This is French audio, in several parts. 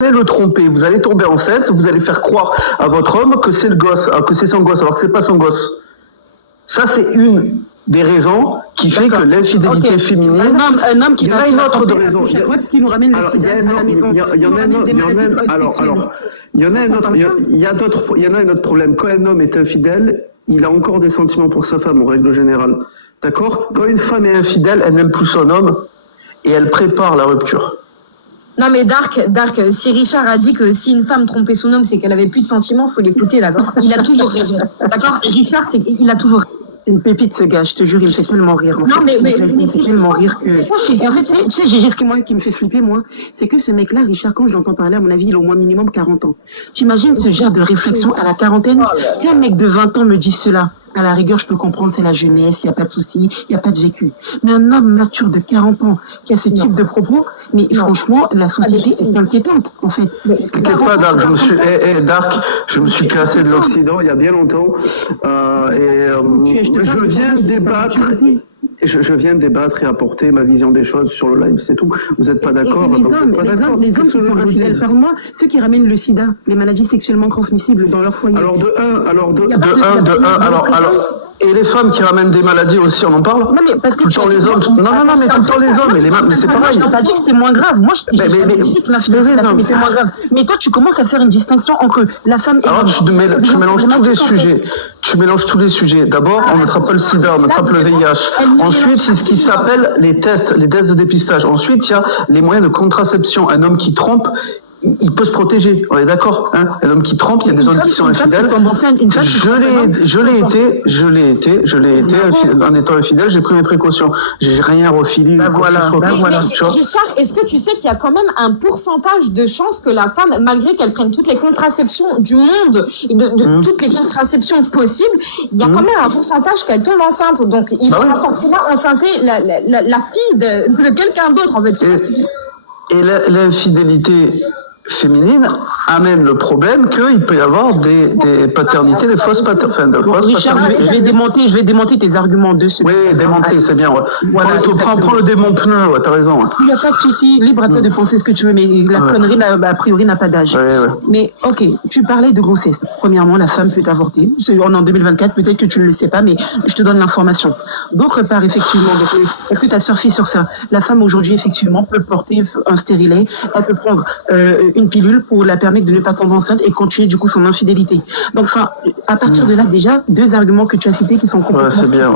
allez le tromper, vous allez tomber enceinte, vous allez faire croire à votre homme que c'est le gosse, que c'est son gosse, alors que c'est pas son gosse. Ça, c'est une des raisons qui fait que l'infidélité féminine. Un homme qui il y en a une autre de raison. Qui nous ramène le sida à la maison. Il y en a un autre problème. Quand un homme est infidèle, il a encore des sentiments pour sa femme en règle générale. D'accord? Quand une femme est infidèle, elle n'aime plus son homme et elle prépare la rupture. Non mais Dark, si Richard a dit que si une femme trompait son homme, c'est qu'elle avait plus de sentiments, faut l'écouter, d'accord? Il a toujours raison, d'accord? Richard, il a toujours raison. C'est une pépite ce gars, je te jure, il me fait tellement rire. Non mais il me fait tellement rire que... Et en fait, tu sais, Gégé, ce qui me fait flipper, moi, c'est que ce mec-là, Richard, quand je l'entends parler, à mon avis, il a au moins minimum 40 ans. T'imagines ce genre de réflexion à la quarantaine? Qu'un mec de 20 ans me dise cela, à la rigueur, je peux comprendre, c'est la jeunesse, il n'y a pas de souci, il n'y a pas de vécu. Mais un homme mature de 40 ans qui a ce type de propos, mais franchement, la société est inquiétante, en fait. T'inquiète pas, Dark, je me suis cassé de l'Occident il y a bien longtemps. Je viens débattre. Je viens de débattre et apporter ma vision des choses sur le live, c'est tout. Vous n'êtes pas d'accord? Les hommes qui sont infidèles, par moi, ceux qui ramènent le sida, les maladies sexuellement transmissibles dans leur foyer. Et les femmes qui ramènent des maladies aussi, on en parle? Non, mais parce que tout le temps les hommes. Non, mais tout le temps les hommes. Mais c'est pareil. Je n'ai pas dit que c'était moins grave. Moi, je dis que l'infidélité était moins grave. Mais toi, tu commences à faire une distinction entre la femme et l'homme. Alors, tu mélanges tous les sujets. Tu mélanges tous les sujets. D'abord, on n'attrape pas le sida, on attrape le VIH. Ensuite, c'est ce qui s'appelle les tests de dépistage. Ensuite, il y a les moyens de contraception. Un homme qui trompe, il peut se protéger, on est d'accord, hein? Un homme qui trompe, il y a des hommes qui sont infidèles. Je l'ai été, en étant infidèle, j'ai pris mes précautions. J'ai rien refilé. Voilà. Richard, est-ce que tu sais qu'il y a quand même un pourcentage de chances que la femme, malgré qu'elle prenne toutes les contraceptions du monde, toutes les contraceptions possibles, il y a quand même un pourcentage qu'elle tombe enceinte. Donc, il va forcément enceinter la fille de quelqu'un d'autre, en fait. Et l'infidélité féminine amène le problème qu'il peut y avoir des paternités, des fausses paternités. Richard, je vais démonter tes arguments dessus. Oui, démonter, c'est bien. Ouais. Voilà, prends le démon pneu, t'as raison. Il n'y a pas de souci, libre à toi de penser ce que tu veux, mais la connerie, a priori, n'a pas d'âge. Ouais. Mais ok, tu parlais de grossesse. Premièrement, la femme peut avorter. On est en 2024, peut-être que tu ne le sais pas, mais je te donne l'information. D'autre part, effectivement, est-ce que tu as surfé sur ça? La femme, aujourd'hui, effectivement, peut porter un stérilet, elle peut prendre une pilule pour la permettre de ne pas tomber enceinte et continuer du coup son infidélité. Donc, à partir de là, déjà, deux arguments que tu as cités qui sont complètement... c'est bien.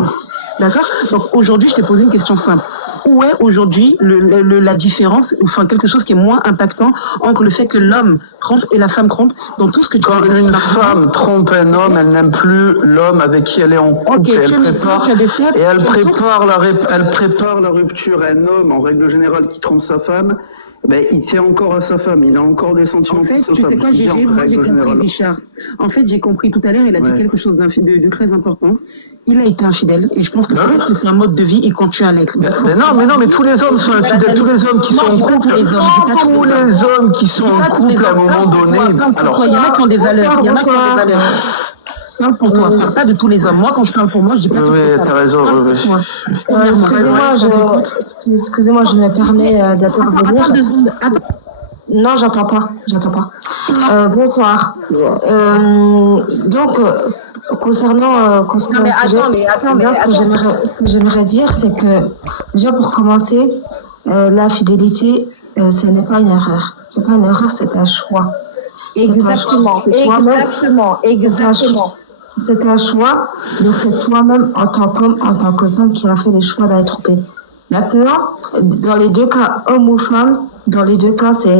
D'accord? Donc, aujourd'hui, je t'ai posé une question simple. Où est aujourd'hui la différence, enfin quelque chose qui est moins impactant entre le fait que l'homme trompe et la femme trompe dans tout ce que tu... Quand une femme trompe un homme, elle n'aime plus l'homme avec qui elle est en couple. Okay, elle prépare la rupture. Un homme, en règle générale, qui trompe sa femme, il tient encore à sa femme, il a encore des sentiments pour sa femme. En fait, tu sais quoi, Gégé, moi j'ai compris, Richard. En fait, j'ai compris tout à l'heure, il a dit quelque chose de très important. Il a été infidèle, et je pense que c'est un mode de vie, il continue à l'être. Mais tous les hommes sont infidèles, tous les hommes qui sont en couple. Tous les hommes qui sont en couple à un moment donné. Il y en a qui ont des valeurs, Parle pour toi, parle pas de tous les hommes. Moi, quand je parle pour moi, je dis pas tout les hommes. T'as raison. Excusez-moi, je me permets d'intervenir. Non, j'entends pas. Bonsoir. Donc, concernant le sujet, ce que j'aimerais dire, c'est que déjà pour commencer, l'infidélité, ce n'est pas une erreur. C'est pas une erreur, c'est un choix. Exactement. C'est un choix, donc c'est toi-même en tant qu'homme, en tant que femme qui a fait le choix d'aller tromper. Maintenant, dans les deux cas, homme ou femme, dans les deux cas, ça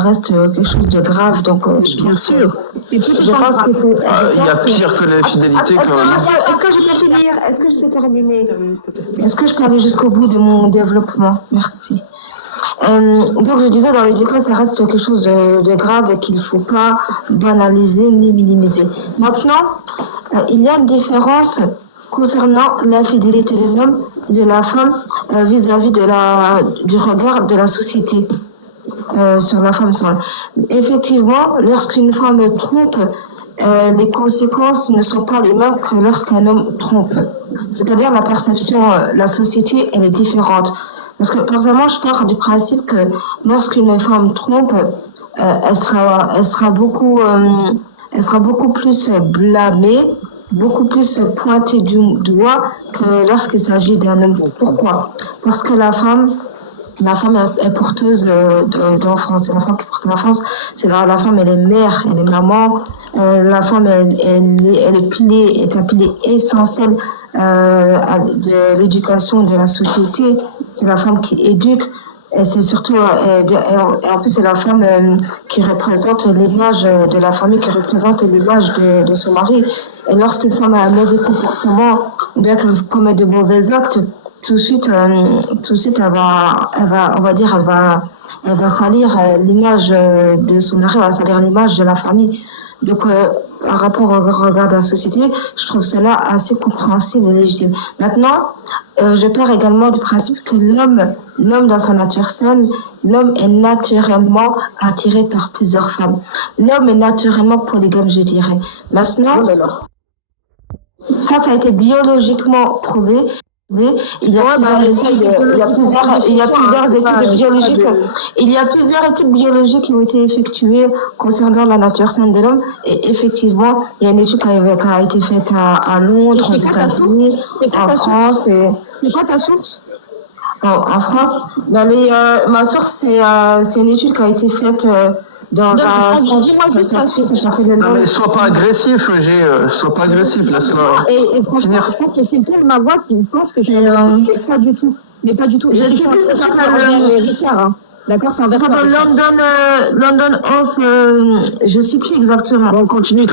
reste quelque chose de grave. Donc, bien sûr. Je pense qu'il faut. Il y a pire que l'infidélité quand même. Est-ce que je peux finir? Est-ce que je peux terminer? Est-ce que je peux aller jusqu'au bout de mon développement? Merci. Donc je disais, dans les deux cas, ça reste quelque chose de grave et qu'il ne faut pas banaliser ni minimiser. Maintenant, il y a une différence concernant l'infidélité de l'homme et de la femme vis-à-vis du regard de la société sur la femme seule. Effectivement, lorsqu'une femme trompe, les conséquences ne sont pas les mêmes que lorsqu'un homme trompe. C'est-à-dire la perception, la société, elle est différente. Parce que personnellement, je pars du principe que lorsqu'une femme trompe, elle sera beaucoup plus blâmée, beaucoup plus pointée du doigt que lorsqu'il s'agit d'un homme. Pourquoi? Parce que la femme est porteuse d'enfance. C'est la femme qui porte l'enfance. C'est la femme, elle est mère, elle est maman. La femme, elle est un pilier essentiel de l'éducation de la société. C'est la femme qui éduque. Et c'est surtout, et en plus, c'est la femme qui représente l'image de la famille, qui représente l'image de son mari. Et lorsqu'une femme a un mauvais comportement, ou bien qu'elle commet de mauvais actes, tout de suite, elle va salir l'image de son mari, elle va salir l'image de la famille. Donc, par rapport au regard de la société, je trouve cela assez compréhensible et légitime. Maintenant, je pars également du principe que l'homme dans sa nature saine, l'homme est naturellement attiré par plusieurs femmes. L'homme est naturellement polygame, je dirais. Maintenant, ça a été biologiquement prouvé. Il y a plusieurs études biologiques qui ont été effectuées concernant la nature saine de l'homme. Et effectivement, il y a une étude qui a été faite à Londres, aux États-Unis, en France. C'est quoi ta source? En France, ma source, c'est une étude qui a été faite dans un centre. Non, mais sois pas agressif, sois pas agressif, laisse-la. Et franchement, je pense que c'est le ton de ma voix qui pense que je suis pas du tout. Mais pas du tout. Je sais plus, ça s'appelle Richard, hein. D'accord, c'est un ça s'appelle London Off, je sais plus exactement. Bon, continue.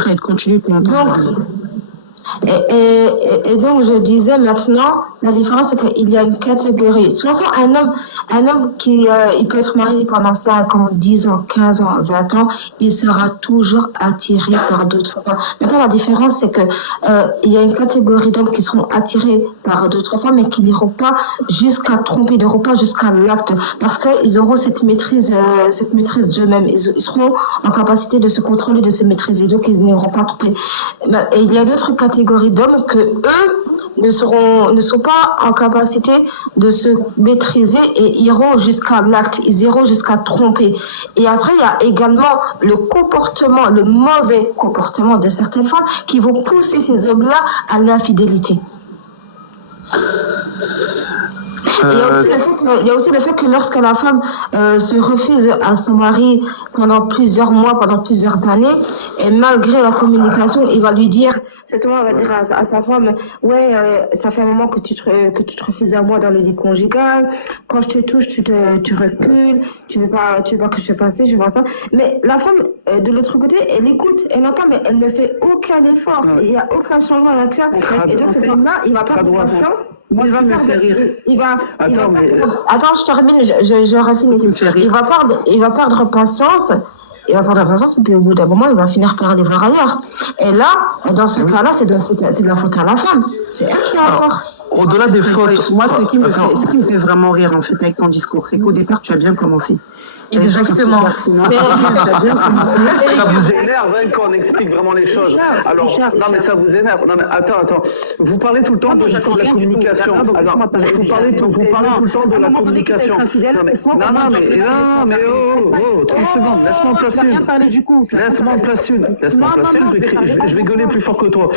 Et donc, je disais maintenant, la différence, c'est qu'il y a une catégorie. De toute façon, un homme qui il peut être marié pendant 5 ans, 10 ans, 15 ans, 20 ans, il sera toujours attiré par d'autres femmes. Maintenant, la différence, c'est que il y a une catégorie d'hommes qui seront attirés par d'autres femmes, mais qui n'iront pas jusqu'à tromper, n'iront pas jusqu'à l'acte, parce qu'ils auront cette maîtrise d'eux-mêmes. Ils seront en capacité de se contrôler, de se maîtriser, donc ils n'iront pas tromper. Et il y a d'autres catégories d'hommes que eux ne sont pas en capacité de se maîtriser et iront jusqu'à l'acte, ils iront jusqu'à tromper. Et après, il y a également le mauvais comportement de certaines femmes qui vont pousser ces hommes-là à l'infidélité. Il y a aussi le fait que lorsque la femme se refuse à son mari pendant plusieurs mois, pendant plusieurs années, et malgré la communication, il va lui dire, cet homme va dire à sa femme, ouais, ça fait un moment que tu te refuses à moi dans le lit conjugal, quand je te touche, tu recules, tu veux pas que je fasse ça, je fais ça. Mais la femme, de l'autre côté, elle écoute, elle entend, mais elle ne fait aucun effort, il n'y a aucun changement à l'action. Et donc cette femme-là, il va perdre patience. Moi, ça me fait rire. Attends, je termine, je refais. Il va perdre patience. Et puis au bout d'un moment, il va finir par aller voir ailleurs. Et là, dans ce cas-là, c'est de la faute à la femme. C'est elle qui a encore. Au-delà des fautes. Moi, ce qui me fait vraiment rire, en fait, avec ton discours, c'est qu'au départ, tu as bien commencé. Exactement. Ça vous énerve quand on explique vraiment les choses. Alors, non mais ça vous énerve. Non mais attends. Vous parlez tout le temps de la communication. Alors, vous parlez tout le temps de la communication. Non mais 30 secondes. Laisse-moi en placer une. Laisse-moi en placer une. Je vais gueuler plus fort que toi.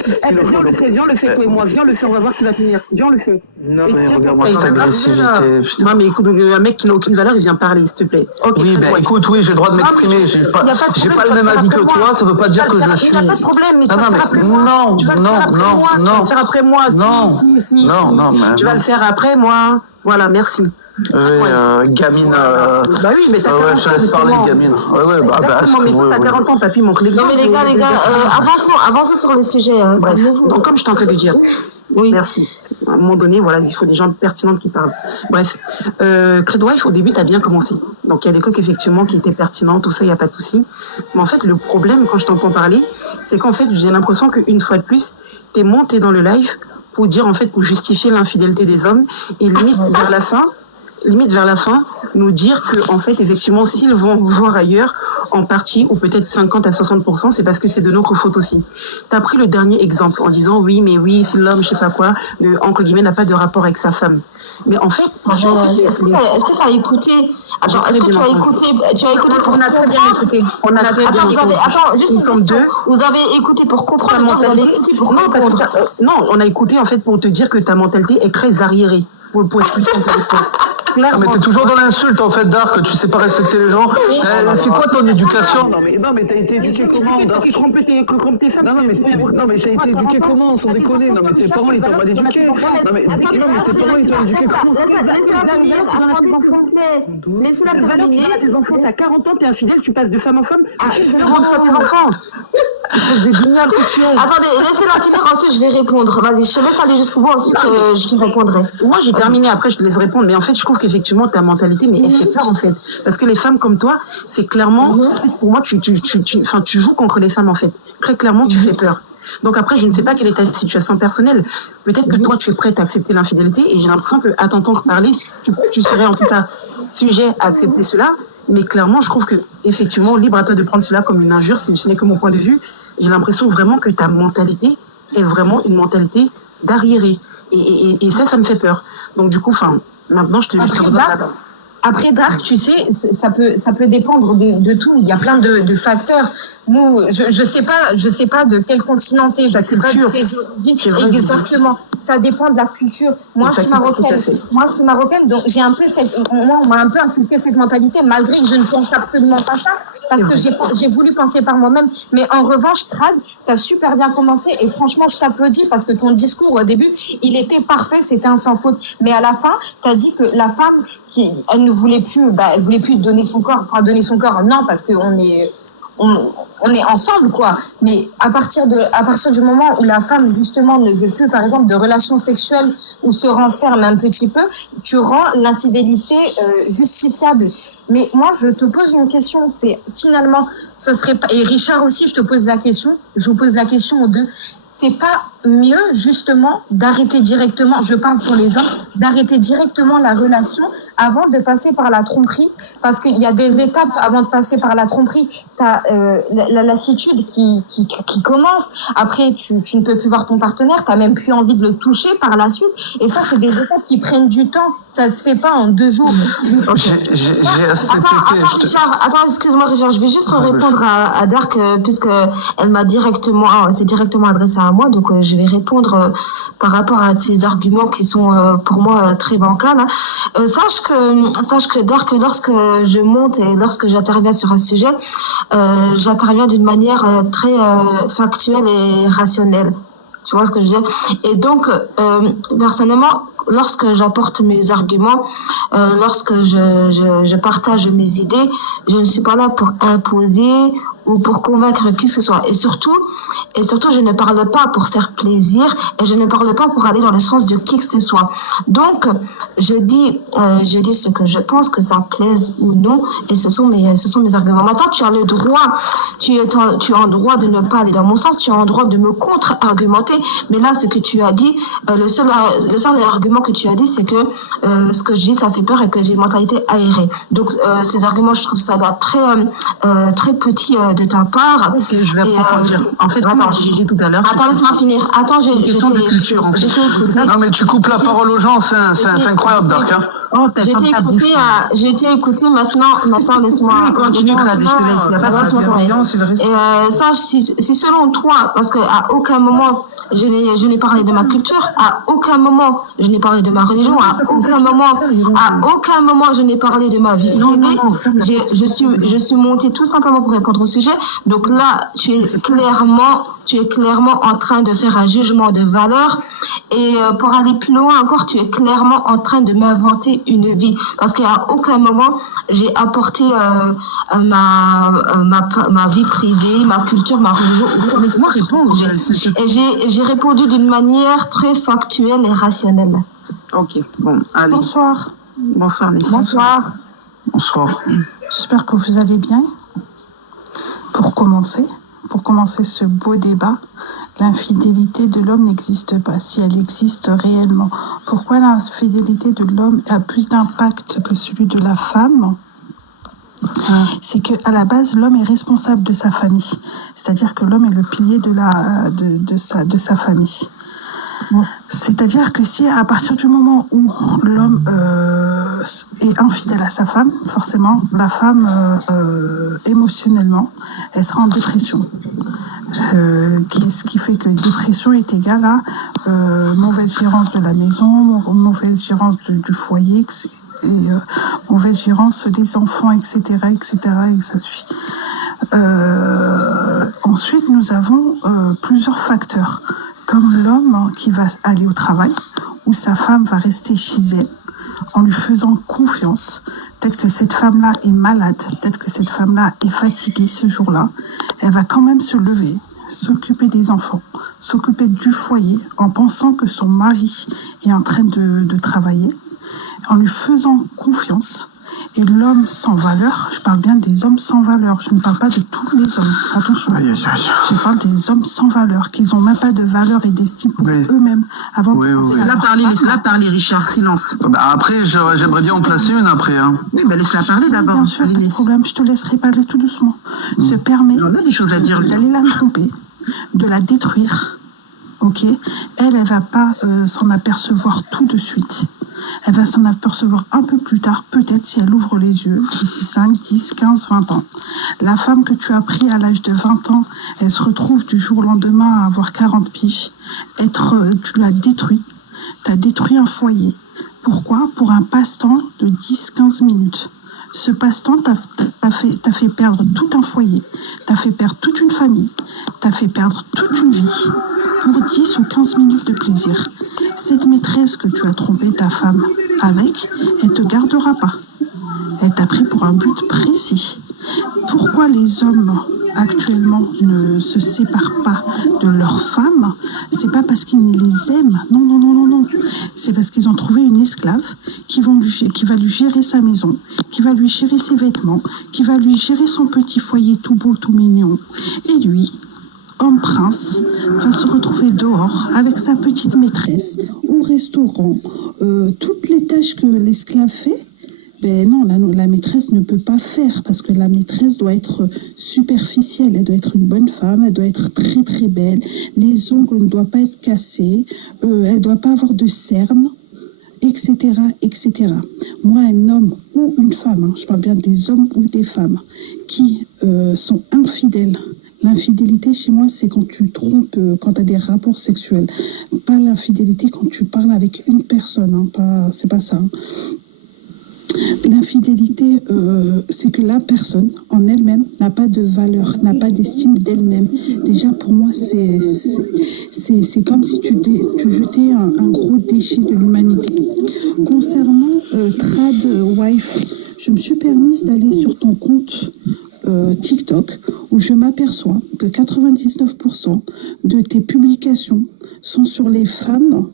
Viens le fais, toi et moi. Viens le faire, on va voir qui va tenir. Viens le fais. Non mais regarde-moi cette agressivité. Non mais écoute, un mec qui n'a aucune valeur, il vient parler, s'il te plaît. Oui, ben écoute, j'ai le droit de m'exprimer. J'ai pas le même avis que toi. Ça veut pas dire que je suis. Il n'y a pas de problème. Mais non. Tu vas le faire après moi. Si. Tu vas le faire après moi. Voilà, merci. Gamine. Bah oui, mais t'as 40 ans. Je laisse parler, gamine. Ouais, exactement, mais toi, t'as 40 ans, papy, mon collègue. Non, mais les gars, avancons sur le sujet. Bref, donc comme je t'en train de dire. Oui. Merci. À un moment donné, voilà, il faut des gens pertinents qui parlent. Bref, Credwife, au début, tu as bien commencé. Donc, il y a des trucs, effectivement, qui étaient pertinents, tout ça, il n'y a pas de souci. Mais en fait, le problème, quand je t'entends parler, c'est qu'en fait, j'ai l'impression qu'une fois de plus, tu es monté dans le live pour dire, en fait, pour justifier l'infidélité des hommes et limite vers la fin, nous dire que, en fait, effectivement, s'ils vont voir ailleurs, en partie, ou peut-être 50 à 60%, c'est parce que c'est de notre faute aussi. Tu as pris le dernier exemple en disant oui, mais oui, si l'homme, je sais pas quoi, entre guillemets, n'a pas de rapport avec sa femme. Mais en fait, est-ce que tu as écouté? Attends, est-ce que tu as écouté? On a très bien écouté. On a très bien écouté. Attends, juste Ils sont deux. Vous avez écouté pour comprendre, vous avez écouté pour non, parce comprendre. que non, on a écouté en fait pour te dire que ta mentalité est très arriérée. Pour être plus simple avec toi. Ah, mais t'es toujours dans l'insulte en fait, Dark, tu sais pas respecter les gens. C'est quoi ton éducation? Non mais t'as été éduqué comment, Dark? Tes femmes. Non mais t'as été éduqué comment, sans déconner? Non mais tes parents ils t'ont mal éduqué. Non mais tes parents ils t'ont éduqué comment? Laissez-la Tu terminer. vas à tes enfants, t'as 40 ans, t'es infidèle, tu passes de femme en femme. Demande-toi tes enfants. Espèce de guignol que tu es. Attendez, laissez-la finir, ensuite je vais répondre. Vas-y, je te laisse aller jusqu'au bout, ensuite je te répondrai. Moi, j'ai terminé, après je te laisse répondre. Mais en fait, je trouve qu'effectivement, ta mentalité, mais elle fait peur en fait. Parce que les femmes comme toi, c'est clairement, pour moi, tu joues contre les femmes en fait. Très clairement, tu fais peur. Donc après, je ne sais pas quelle est ta situation personnelle. Peut-être que toi, tu es prête à accepter l'infidélité et j'ai l'impression qu'à t'entendre parler, tu serais en tout cas sujet à accepter cela. Mais clairement, je trouve que effectivement, libre à toi de prendre cela comme une injure, ce n'est que mon point de vue. J'ai l'impression vraiment que ta mentalité est vraiment une mentalité d'arriéré. Et ça me fait peur. Donc du coup, maintenant, je te redonne la parole. Après, Dark, tu sais, ça peut dépendre de tout. Il y a plein de facteurs. Nous, je sais pas de quel continent t'es, je sais pas de tes origines. Exactement. Ça dépend de la culture. Moi, je suis marocaine. Donc j'ai un peu on m'a un peu inculqué cette mentalité, malgré que je ne pense absolument pas ça, parce que j'ai voulu penser par moi-même. Mais en revanche, Trad, t'as super bien commencé et franchement, je t'applaudis parce que ton discours au début, il était parfait, c'était un sans faute. Mais à la fin, t'as dit que la femme elle ne voulait plus donner son corps, non, parce qu'on est ensemble, quoi. Mais à partir du moment où la femme, justement, ne veut plus, par exemple, de relations sexuelles ou se renferme un petit peu, tu rends l'infidélité justifiable. Mais moi, je te pose une question, c'est finalement, ce serait pas, et Richard aussi, je vous pose la question aux deux, c'est pas mieux, justement, d'arrêter directement, je parle pour les hommes, d'arrêter directement la relation avant de passer par la tromperie, parce qu'il y a des étapes avant de passer par la tromperie. T'as la lassitude qui commence. Après, tu ne peux plus voir ton partenaire, t'as même plus envie de le toucher par la suite. Et ça, c'est des étapes qui prennent du temps. Ça se fait pas en 2 jours. Attends, excuse-moi, Richard, je vais juste répondre à Dark, puisque elle m'a c'est directement adressé à moi, donc je vais répondre par rapport à ces arguments qui sont pour moi très bancals. Sache que Dark, lorsque je monte et lorsque j'interviens sur un sujet, j'interviens d'une manière très factuelle et rationnelle. Tu vois ce que je veux dire? Et donc, personnellement, lorsque j'apporte mes arguments, lorsque je partage mes idées, je ne suis pas là pour imposer ou pour convaincre qui que ce soit. Et surtout, je ne parle pas pour faire plaisir et je ne parle pas pour aller dans le sens de qui que ce soit. Donc, je dis ce que je pense, que ça plaise ou non, et ce sont mes arguments. Maintenant, tu as le droit, tu as en droit de ne pas aller dans mon sens, tu as en droit de me contre-argumenter, mais là, ce que tu as dit, le seul argument que tu as dit, c'est que ce que je dis, ça fait peur et que j'ai une mentalité aérée. Donc, ces arguments, je trouve ça très petit de ta part. Ok, je vais approfondir. En fait, comme j'ai dit tout à l'heure... Attends, laisse-moi finir. Attends, j'ai une question de culture, en fait. Non, mais tu coupes la parole aux gens, c'est incroyable, Dark. J'ai été écoutée, maintenant laisse-moi... Continue, je te laisse. Il n'y a pas de souci. Et sache, si selon toi, parce qu'à aucun moment, je n'ai parlé de ma culture, à aucun moment, je n'ai parlé de ma religion, à aucun moment, je n'ai parlé de ma vie privée. Je suis montée tout simplement pour répondre au sujet. Donc là, tu es clairement en train de faire un jugement de valeur. Et pour aller plus loin encore, tu es clairement en train de m'inventer une vie. Parce qu'à aucun moment, j'ai apporté ma vie privée, ma culture, ma religion. Laisse-moi répondre. Et j'ai répondu d'une manière très factuelle et rationnelle. Ok, bon, allez. Bonsoir. Bonsoir, Nice. Bonsoir. Bonsoir. J'espère que vous allez bien. Pour commencer ce beau débat, l'infidélité de l'homme n'existe pas. Si elle existe réellement, pourquoi l'infidélité de l'homme a plus d'impact que celui de la femme? C'est qu'à la base, l'homme est responsable de sa famille. C'est-à-dire que l'homme est le pilier de sa famille. C'est-à-dire que si à partir du moment où l'homme est infidèle à sa femme, forcément, la femme, émotionnellement, elle sera en dépression. Ce qui fait que dépression est égale à mauvaise gérance de la maison, mauvaise gérance du foyer, et mauvaise gérance des enfants, etc., et ça suffit. Ensuite, nous avons plusieurs facteurs, comme l'homme qui va aller au travail, où sa femme va rester chez elle, en lui faisant confiance. Peut-être que cette femme-là est malade, peut-être que cette femme-là est fatiguée ce jour-là. Elle va quand même se lever, s'occuper des enfants, s'occuper du foyer, en pensant que son mari est en train de travailler, en lui faisant confiance. Et l'homme sans valeur, je parle bien des hommes sans valeur, je ne parle pas de tous les hommes, attention. Je parle des hommes sans valeur, qui n'ont même pas de valeur et d'estime pour eux-mêmes. Avant de Laisse-la parler, Richard, silence. Après, j'aimerais bien en placer une après. Hein. Oui, laisse-la parler d'abord. Bien sûr, pas de problème, je te laisserai parler tout doucement. Se permet On a des choses à dire. d'aller la tromper, de la détruire. Ok, elle va pas s'en apercevoir tout de suite. Elle va s'en apercevoir un peu plus tard, peut-être si elle ouvre les yeux, d'ici 5, 10, 15, 20 ans. La femme que tu as pris à l'âge de 20 ans, elle se retrouve du jour au lendemain à avoir 40 piges. Tu l'as détruit. Tu as détruit un foyer. Pourquoi? Pour un passe-temps de 10-15 minutes. Ce passe-temps t'a fait perdre tout un foyer, t'a fait perdre toute une famille, t'a fait perdre toute une vie pour 10 ou 15 minutes de plaisir. Cette maîtresse que tu as trompé ta femme avec, elle ne te gardera pas. Elle t'a pris pour un but précis. Pourquoi les hommes actuellement ne se séparent pas de leurs femmes? C'est pas parce qu'ils les aiment. Non. C'est parce qu'ils ont trouvé une esclave qui va lui gérer sa maison, qui va lui gérer ses vêtements, qui va lui gérer son petit foyer tout beau, tout mignon. Et lui, homme prince, va se retrouver dehors avec sa petite maîtresse, au restaurant. Toutes les tâches que l'esclave fait, non, la maîtresse ne peut pas faire, parce que la maîtresse doit être superficielle, elle doit être une bonne femme, elle doit être très très belle, les ongles ne doivent pas être cassés, elle ne doit pas avoir de cernes, etc., etc. Moi, un homme ou une femme, je parle bien des hommes ou des femmes, qui sont infidèles. L'infidélité, chez moi, c'est quand tu trompes, quand tu as des rapports sexuels. Pas l'infidélité quand tu parles avec une personne, c'est pas ça. L'infidélité, c'est que la personne en elle-même n'a pas de valeur, n'a pas d'estime d'elle-même. Déjà, pour moi, c'est comme si tu jetais un gros déchet de l'humanité. Concernant Trad Wife, je me suis permise d'aller sur ton compte TikTok, où je m'aperçois que 99% de tes publications sont sur les femmes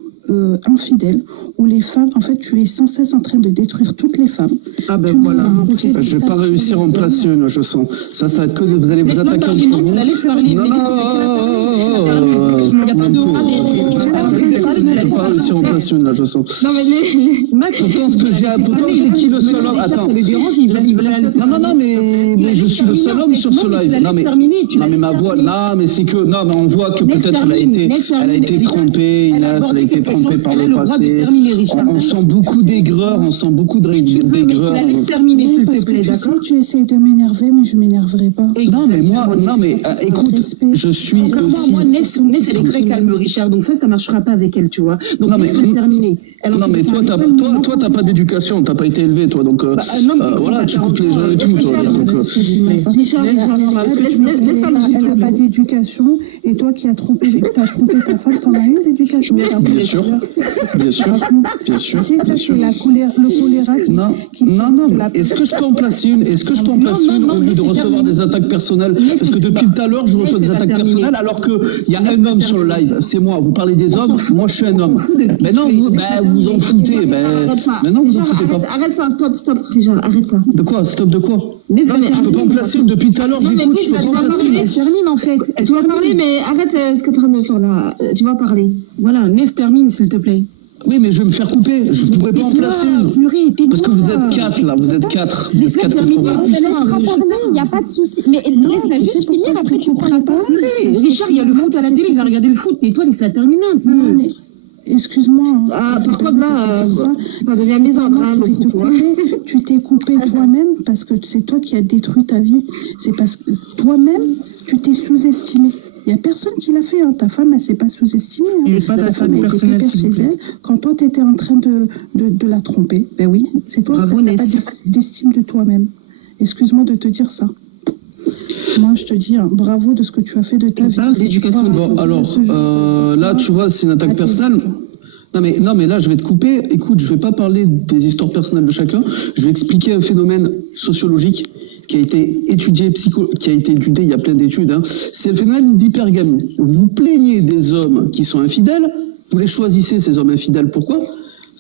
infidèles, où les femmes, en fait, tu es sans cesse en train de détruire toutes les femmes. Voilà. Je vais pas réussir à en placer une, je sens. Ça va être que vous allez vous attaquer entre vous. Tu la laisses parler. Je vais pas réussir à en placer une, là, je sens. Non, mais Max, pourtant, ce que j'ai à... Pourtant, c'est qui le seul homme? Attends. Ça les dérange, il veut la laisser. Non, mais je suis le seul homme sur ce live. Non, mais ma voix, non, mais c'est que... Non, mais on voit que peut-être elle a été trompée, Inès, elle a été trompée par le passé. On sent beaucoup d'aigreur, on sent beaucoup d'aigreur. La laisse terminer, s'il te plaît, d'accord? Tu essayes de m'énerver, mais je m'énerverai pas. Non, mais écoute, je suis aussi... Moi, Ness, elle est très calme, Richard, donc ça marchera pas avec elle, tu vois. Donc, laisse-la terminer. Non, mais toi, t'as pas d'éducation, t'as pas été élevé, toi, donc voilà, tu coupes les gens et tout, toi. Richard, Elle n'a pas d'éducation, et toi qui as trompé ta femme, t'en as une d'éducation? Bien sûr. C'est le choléra qui... Non, est-ce que je peux en placer une? Au lieu de recevoir des attaques personnelles? Parce que depuis tout à l'heure, je reçois des attaques personnelles, alors qu'il y a un homme sur le live, c'est moi. Vous parlez des hommes, moi je suis un homme. Mais non, vous en foutez. Mais non, vous en foutez pas. Arrête ça, stop, Richard, arrête ça. De quoi? Stop de quoi? Je peux pas en placer une depuis tout à l'heure, j'écoute, je peux pas en placer une. Elle termine, en fait. Tu vas parler, mais arrête ce que tu es en train de faire là. Tu vas parler. Voilà, Ness termine, s'il te plaît. Oui, mais je vais me faire couper. Je ne pourrais pas en placer une. Purée, Parce que vous êtes 4 là, vous êtes 4. Vous êtes 4 On te laissera parler, il n'y a pas de souci. Mais laisse-la juste finir, après tu pourras parler. Richard, il y a le foot à la télé, il va regarder le foot. Et toi, laisse-la terminer un peu. Non, mais excuse-moi. Par contre, là, ça devient misandre. Tu t'es coupé toi-même parce que c'est toi qui as détruit ta vie. C'est parce que toi-même, tu t'es sous-estimé. Il n'y a personne qui l'a fait. Hein. Ta femme, elle ne s'est pas sous-estimée. Hein. Et pas ta femme était pépère chez elle. Quand toi, tu étais en train de la tromper, ben oui, c'est toi qui n'as pas d'estime de toi-même. Excuse-moi de te dire ça. Moi, je te dis bravo de ce que tu as fait de ta vie. L'éducation. Bon, alors, là, tu vois, c'est une attaque personnelle. Non, mais là, je vais te couper. Écoute, je vais pas parler des histoires personnelles de chacun. Je vais expliquer un phénomène sociologique qui a été étudié, il y a plein d'études. Hein. C'est le phénomène d'hypergamie. Vous plaignez des hommes qui sont infidèles, vous les choisissez, ces hommes infidèles. Pourquoi ?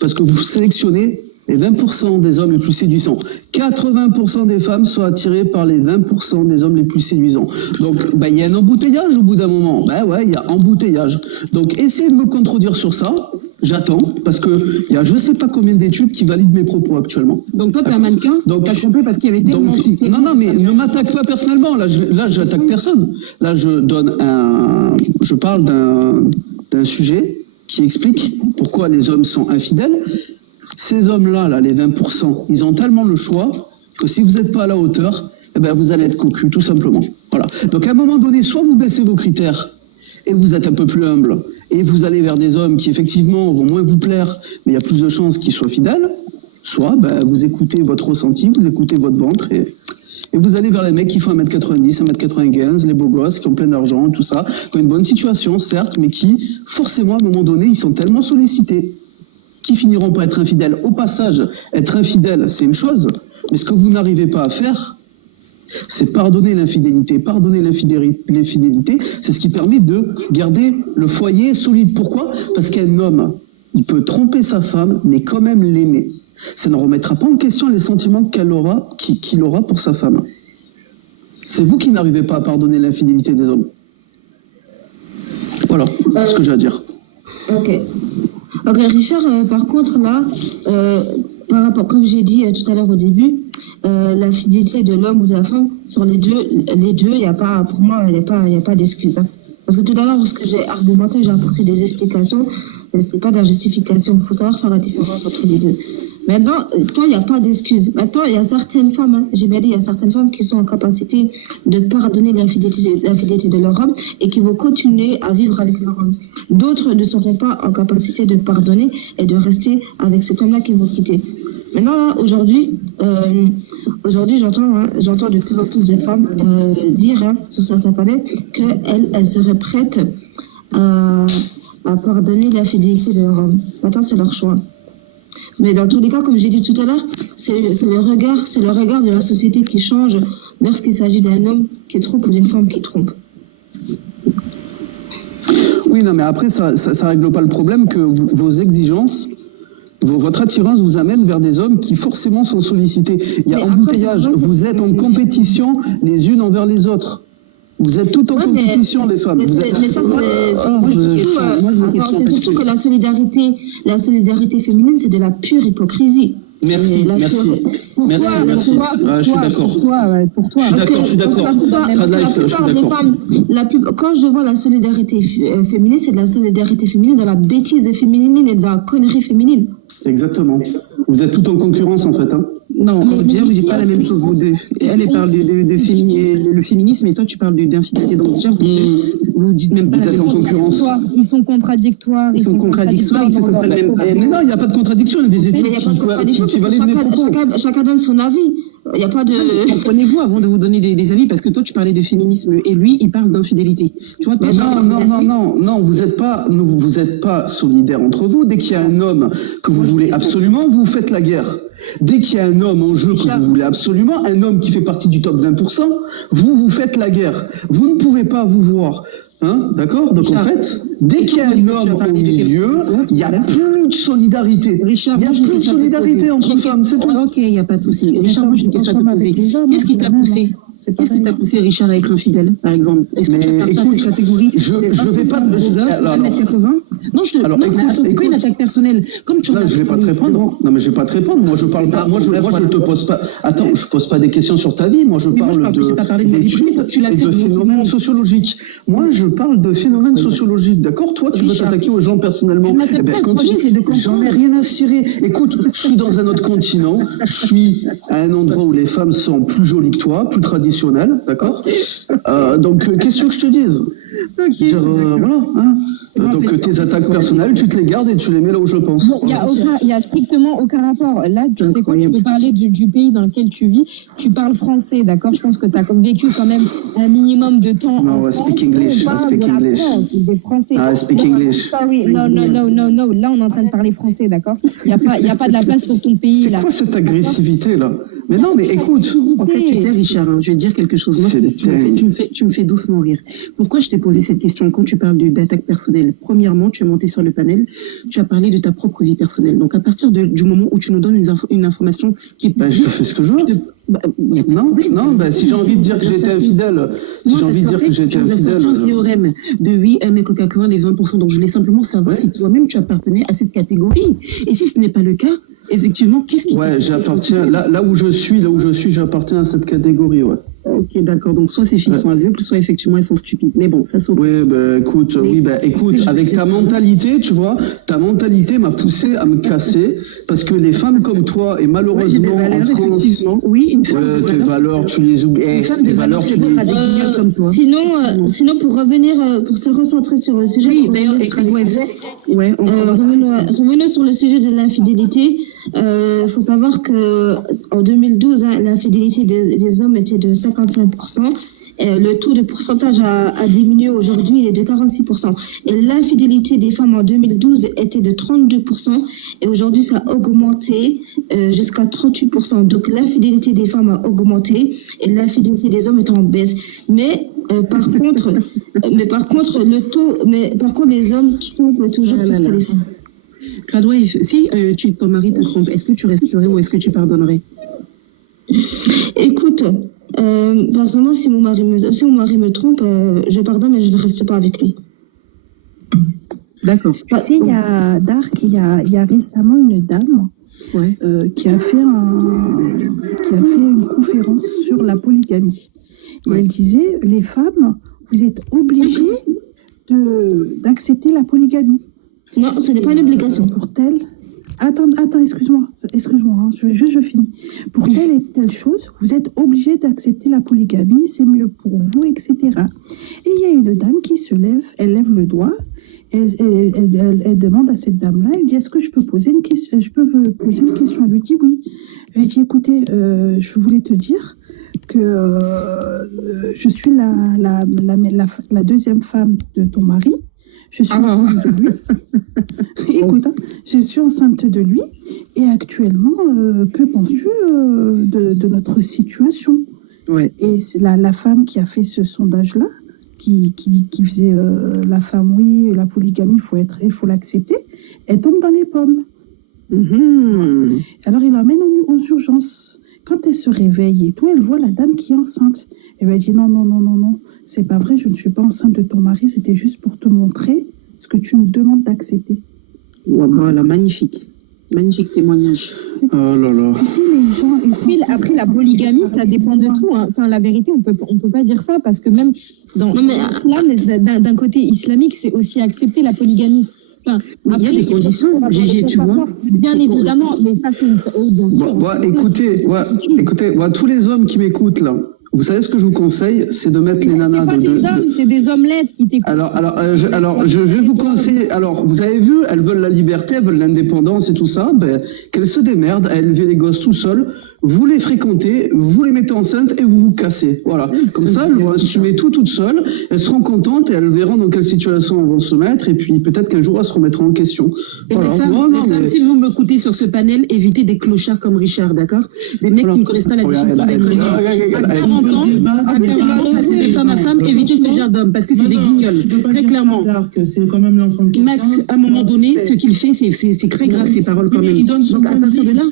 Parce que vous sélectionnez les 20% des hommes les plus séduisants. 80% des femmes sont attirées par les 20% des hommes les plus séduisants. Donc, il y a un embouteillage au bout d'un moment. Ouais, il y a embouteillage. Donc, essayez de me contredire sur ça. J'attends, parce qu'il y a je ne sais pas combien d'études qui valident mes propos actuellement. Donc toi, t'es un mannequin, t'as trompé parce qu'il y avait tellement... Non, mais ne m'attaque pas personnellement. Là, j'attaque personne. Là, je parle d'un sujet qui explique pourquoi les hommes sont infidèles. Ces hommes-là, les 20%, ils ont tellement le choix que si vous n'êtes pas à la hauteur, vous allez être cocu, tout simplement. Voilà. Donc à un moment donné, soit vous baissez vos critères et vous êtes un peu plus humble, et vous allez vers des hommes qui effectivement vont moins vous plaire, mais il y a plus de chances qu'ils soient fidèles, soit vous écoutez votre ressenti, vous écoutez votre ventre, et vous allez vers les mecs qui font 1m90, 1m95, les beaux gosses, qui ont plein d'argent et tout ça, qui ont une bonne situation, certes, mais qui, forcément, à un moment donné, ils sont tellement sollicités, qui finiront par être infidèles. Au passage, être infidèle, c'est une chose, mais ce que vous n'arrivez pas à faire, c'est pardonner l'infidélité. Pardonner l'infidélité, c'est ce qui permet de garder le foyer solide. Pourquoi ? Parce qu'un homme, il peut tromper sa femme, mais quand même l'aimer. Ça ne remettra pas en question les sentiments qu'il aura pour sa femme. C'est vous qui n'arrivez pas à pardonner l'infidélité des hommes. Voilà ce que j'ai à dire. Ok, Richard, par contre, là, par rapport, comme j'ai dit tout à l'heure au début, la fidélité de l'homme ou de la femme, sur les deux, il n'y a pas, pour moi, il n'y a pas d'excuse. Hein. Parce que tout à l'heure, lorsque j'ai argumenté, j'ai apporté des explications, mais ce n'est pas de la justification. Il faut savoir faire la différence entre les deux. Maintenant, toi, il n'y a pas d'excuse. Maintenant, il y a certaines femmes, hein, j'ai bien dit, il y a certaines femmes qui sont en capacité de pardonner l'infidélité de leur homme et qui vont continuer à vivre avec leur homme. D'autres ne seront pas en capacité de pardonner et de rester avec cet homme-là qu'ils vont quitter. Maintenant, là, aujourd'hui, j'entends de plus en plus de femmes dire sur certains panels qu'elles seraient prêtes à pardonner l'infidélité de leur homme. Maintenant, c'est leur choix. Mais dans tous les cas, comme j'ai dit tout à l'heure, c'est le regard de la société qui change lorsqu'il s'agit d'un homme qui trompe ou d'une femme qui trompe. Oui, non, mais après, ça règle pas le problème que vos exigences, votre attirance vous amène vers des hommes qui forcément sont sollicités. Il y a embouteillage, vous êtes en compétition les unes envers les autres. Vous êtes toutes en compétition, les femmes. C'est surtout que la solidarité féminine, c'est de la pure hypocrisie. Merci. Je suis d'accord. Je suis d'accord. Quand je vois la solidarité féminine, c'est de la solidarité féminine, de la bêtise féminine et de la connerie féminine. Exactement. Vous êtes toutes en concurrence, en fait. Hein. Non, déjà, vous dites pas la même chose, vous deux. Elle parle de féminisme et toi, tu parles d'infidélité. Donc, déjà, vous dites même pas vous êtes en concurrence. Ils sont contradictoires. Ils se comprennent même pas. Mais non, il n'y a pas de contradiction. Il y a des études qui valident mes propos. Chacun donne son avis. Il n'y a pas de... Comprenez-vous avant de vous donner des avis, parce que toi, tu parlais de féminisme et lui, il parle d'infidélité. Tu vois, non, vous n'êtes pas solidaires entre vous. Dès qu'il y a un homme que vous voulez absolument, vous faites la guerre. Dès qu'il y a un homme en jeu que vous voulez absolument, un homme qui fait partie du top 20%, vous faites la guerre. Vous ne pouvez pas vous voir. Hein, d'accord ? Donc en fait, dès qu'il y a un homme au milieu, il n'y a plus de solidarité. Richard, il n'y a plus de solidarité entre femmes, c'est tout. Ok, il n'y a pas de souci. Richard, moi j'ai une question à te poser. Qu'est-ce qui t'a poussé Qu'est-ce qui t'a poussé Richard à être infidèle, par exemple? Est-ce que tu appartiens à cette catégorie? je vais pas. Non, mais attends, c'est quoi une attaque personnelle? Comme tu Non, je vais pas te répondre. Non, mais je vais pas te répondre. Moi, je parle pas. Moi, je te pose pas. Attends, je pose pas des questions sur ta vie. Moi, je parle j'ai pas parlé de ma vie privée. Tu l'as fait de phénomènes sociologiques. Moi, je parle de phénomènes sociologiques. D'accord? Toi, tu veux t'attaquer aux gens personnellement. Eh ben, continue. J'en ai rien à cirer. Écoute, je suis dans un autre continent. Je suis à un endroit où les femmes sont plus jolies que toi, plus traditionnelles. D'accord? Donc, qu'est-ce que je te dise? Voilà. Hein. Donc tes attaques personnelles, tu te les gardes et tu les mets là où je pense. Il y a strictement aucun rapport. Là, tu sais quoi, tu peux parler du pays dans lequel tu vis. Tu parles français, d'accord? Je pense que tu as vécu quand même un minimum de temps. No, I speak English. I speak English. Des Français. I speak English. Sorry, no. Là, on est en train de parler français, d'accord? Il n'y a pas de la place pour ton pays, là. C'est quoi cette agressivité, là? Mais non, mais écoute. En fait, tu sais, Richard, je vais te dire quelque chose. Moi, tu me fais doucement rire. Pourquoi je t'ai posé cette question quand tu parles d'attaque personnelle? Premièrement, tu es monté sur le panel, tu as parlé de ta propre vie personnelle. Donc, à partir du moment où tu nous donnes une information qui est... je fais ce que je veux. Si j'ai envie de dire que j'ai été infidèle, tu as sorti un théorème de oui, aimer Coca-Cola, les 20%. Donc, je voulais simplement savoir si toi-même tu appartenais à cette catégorie. Et si ce n'est pas le cas, effectivement, qu'est-ce qui... Ouais, j'appartiens, là où je suis, j'appartiens à cette catégorie, ouais. Ok, d'accord. Donc, soit ces filles sont aveugles, soit effectivement elles sont stupides. Mais bon, ça saute. Oui, écoute, avec ta mentalité, tu vois, ta mentalité m'a poussé à me casser parce que les femmes comme toi, et malheureusement en France, oui, une femme tes valeurs, tu les oublies. Une femme des valeurs, tu les comme toi. Sinon, pour revenir, pour se recentrer sur le sujet. Oui, d'ailleurs, revenons sur le sujet de l'infidélité. Faut savoir que en 2012, l'infidélité des hommes était de 55%. Le taux de pourcentage a diminué aujourd'hui, il est de 46%. Et l'infidélité des femmes en 2012 était de 32%. Et aujourd'hui, ça a augmenté jusqu'à 38%. Donc, l'infidélité des femmes a augmenté et l'infidélité des hommes est en baisse. Mais par contre, les hommes trompent toujours plus que les femmes. Gradouille, si ton mari te trompe, est-ce que tu resterais ou est-ce que tu pardonnerais? Écoute, personnellement, si mon mari me trompe, je pardonne, mais je ne reste pas avec lui. D'accord. Tu sais, il y a récemment une dame qui a fait une conférence sur la polygamie. Et elle disait, les femmes, vous êtes obligées d'accepter la polygamie. Non, ce n'est pas une obligation. Pour telle... Attends, excuse-moi, hein, je finis. Pour telle et telle chose, vous êtes obligé d'accepter la polygamie, c'est mieux pour vous, etc. Et il y a une dame qui se lève, elle lève le doigt, elle demande à cette dame-là, elle dit, est-ce que je peux poser une question? Elle lui dit oui. Elle dit, écoutez, je voulais te dire que je suis la deuxième femme de ton mari. Je suis enceinte de lui. Écoute, je suis enceinte de lui. Et actuellement, que penses-tu de notre situation? Et c'est la femme qui a fait ce sondage-là, qui faisait la femme, oui, la polygamie, il faut l'accepter. Elle tombe dans les pommes. Alors, il l'emmène en urgence. Quand elle se réveille et tout, elle voit la dame qui est enceinte. Elle lui dit non, c'est pas vrai, je ne suis pas enceinte de ton mari, c'était juste pour te montrer ce que tu me demandes d'accepter. Voilà, magnifique. Magnifique témoignage. Oh là là. Après, la polygamie, ça dépend de tout. Hein. Enfin, la vérité, on peut pas dire ça parce que même d'un côté islamique, c'est aussi accepter la polygamie. Enfin, il y a des conditions, Gégé, tu vois. Bien évidemment, mais ça, c'est une... Écoutez, tous les hommes qui m'écoutent, là, vous savez ce que je vous conseille, c'est de mettre les nanas c'est des omelettes qui t'écoutent. Alors, je vais vous conseiller. Alors, vous avez vu, elles veulent la liberté, elles veulent l'indépendance et tout ça. Qu'elles se démerdent à élever les gosses tout seuls. Vous les fréquentez, vous les mettez enceintes et vous vous cassez. Voilà. Comme ça, elles vont assumer tout toutes seules. Elles seront contentes et elles verront dans quelle situation elles vont se mettre. Et puis, peut-être qu'un jour, elles se remettront en question. Voilà. Les femmes, si vous m'écoutez sur ce panel, évitez des clochards comme Richard, d'accord? Des mecs qui ne connaissent pas la définition des prénoms. C'est des femmes à femmes, évitez ce genre d'hommes parce que c'est des guignols, très clairement. C'est quand même l'enfant de Max, à un moment donné, ce qu'il fait, c'est très grave ces paroles quand même. Donc à partir de là,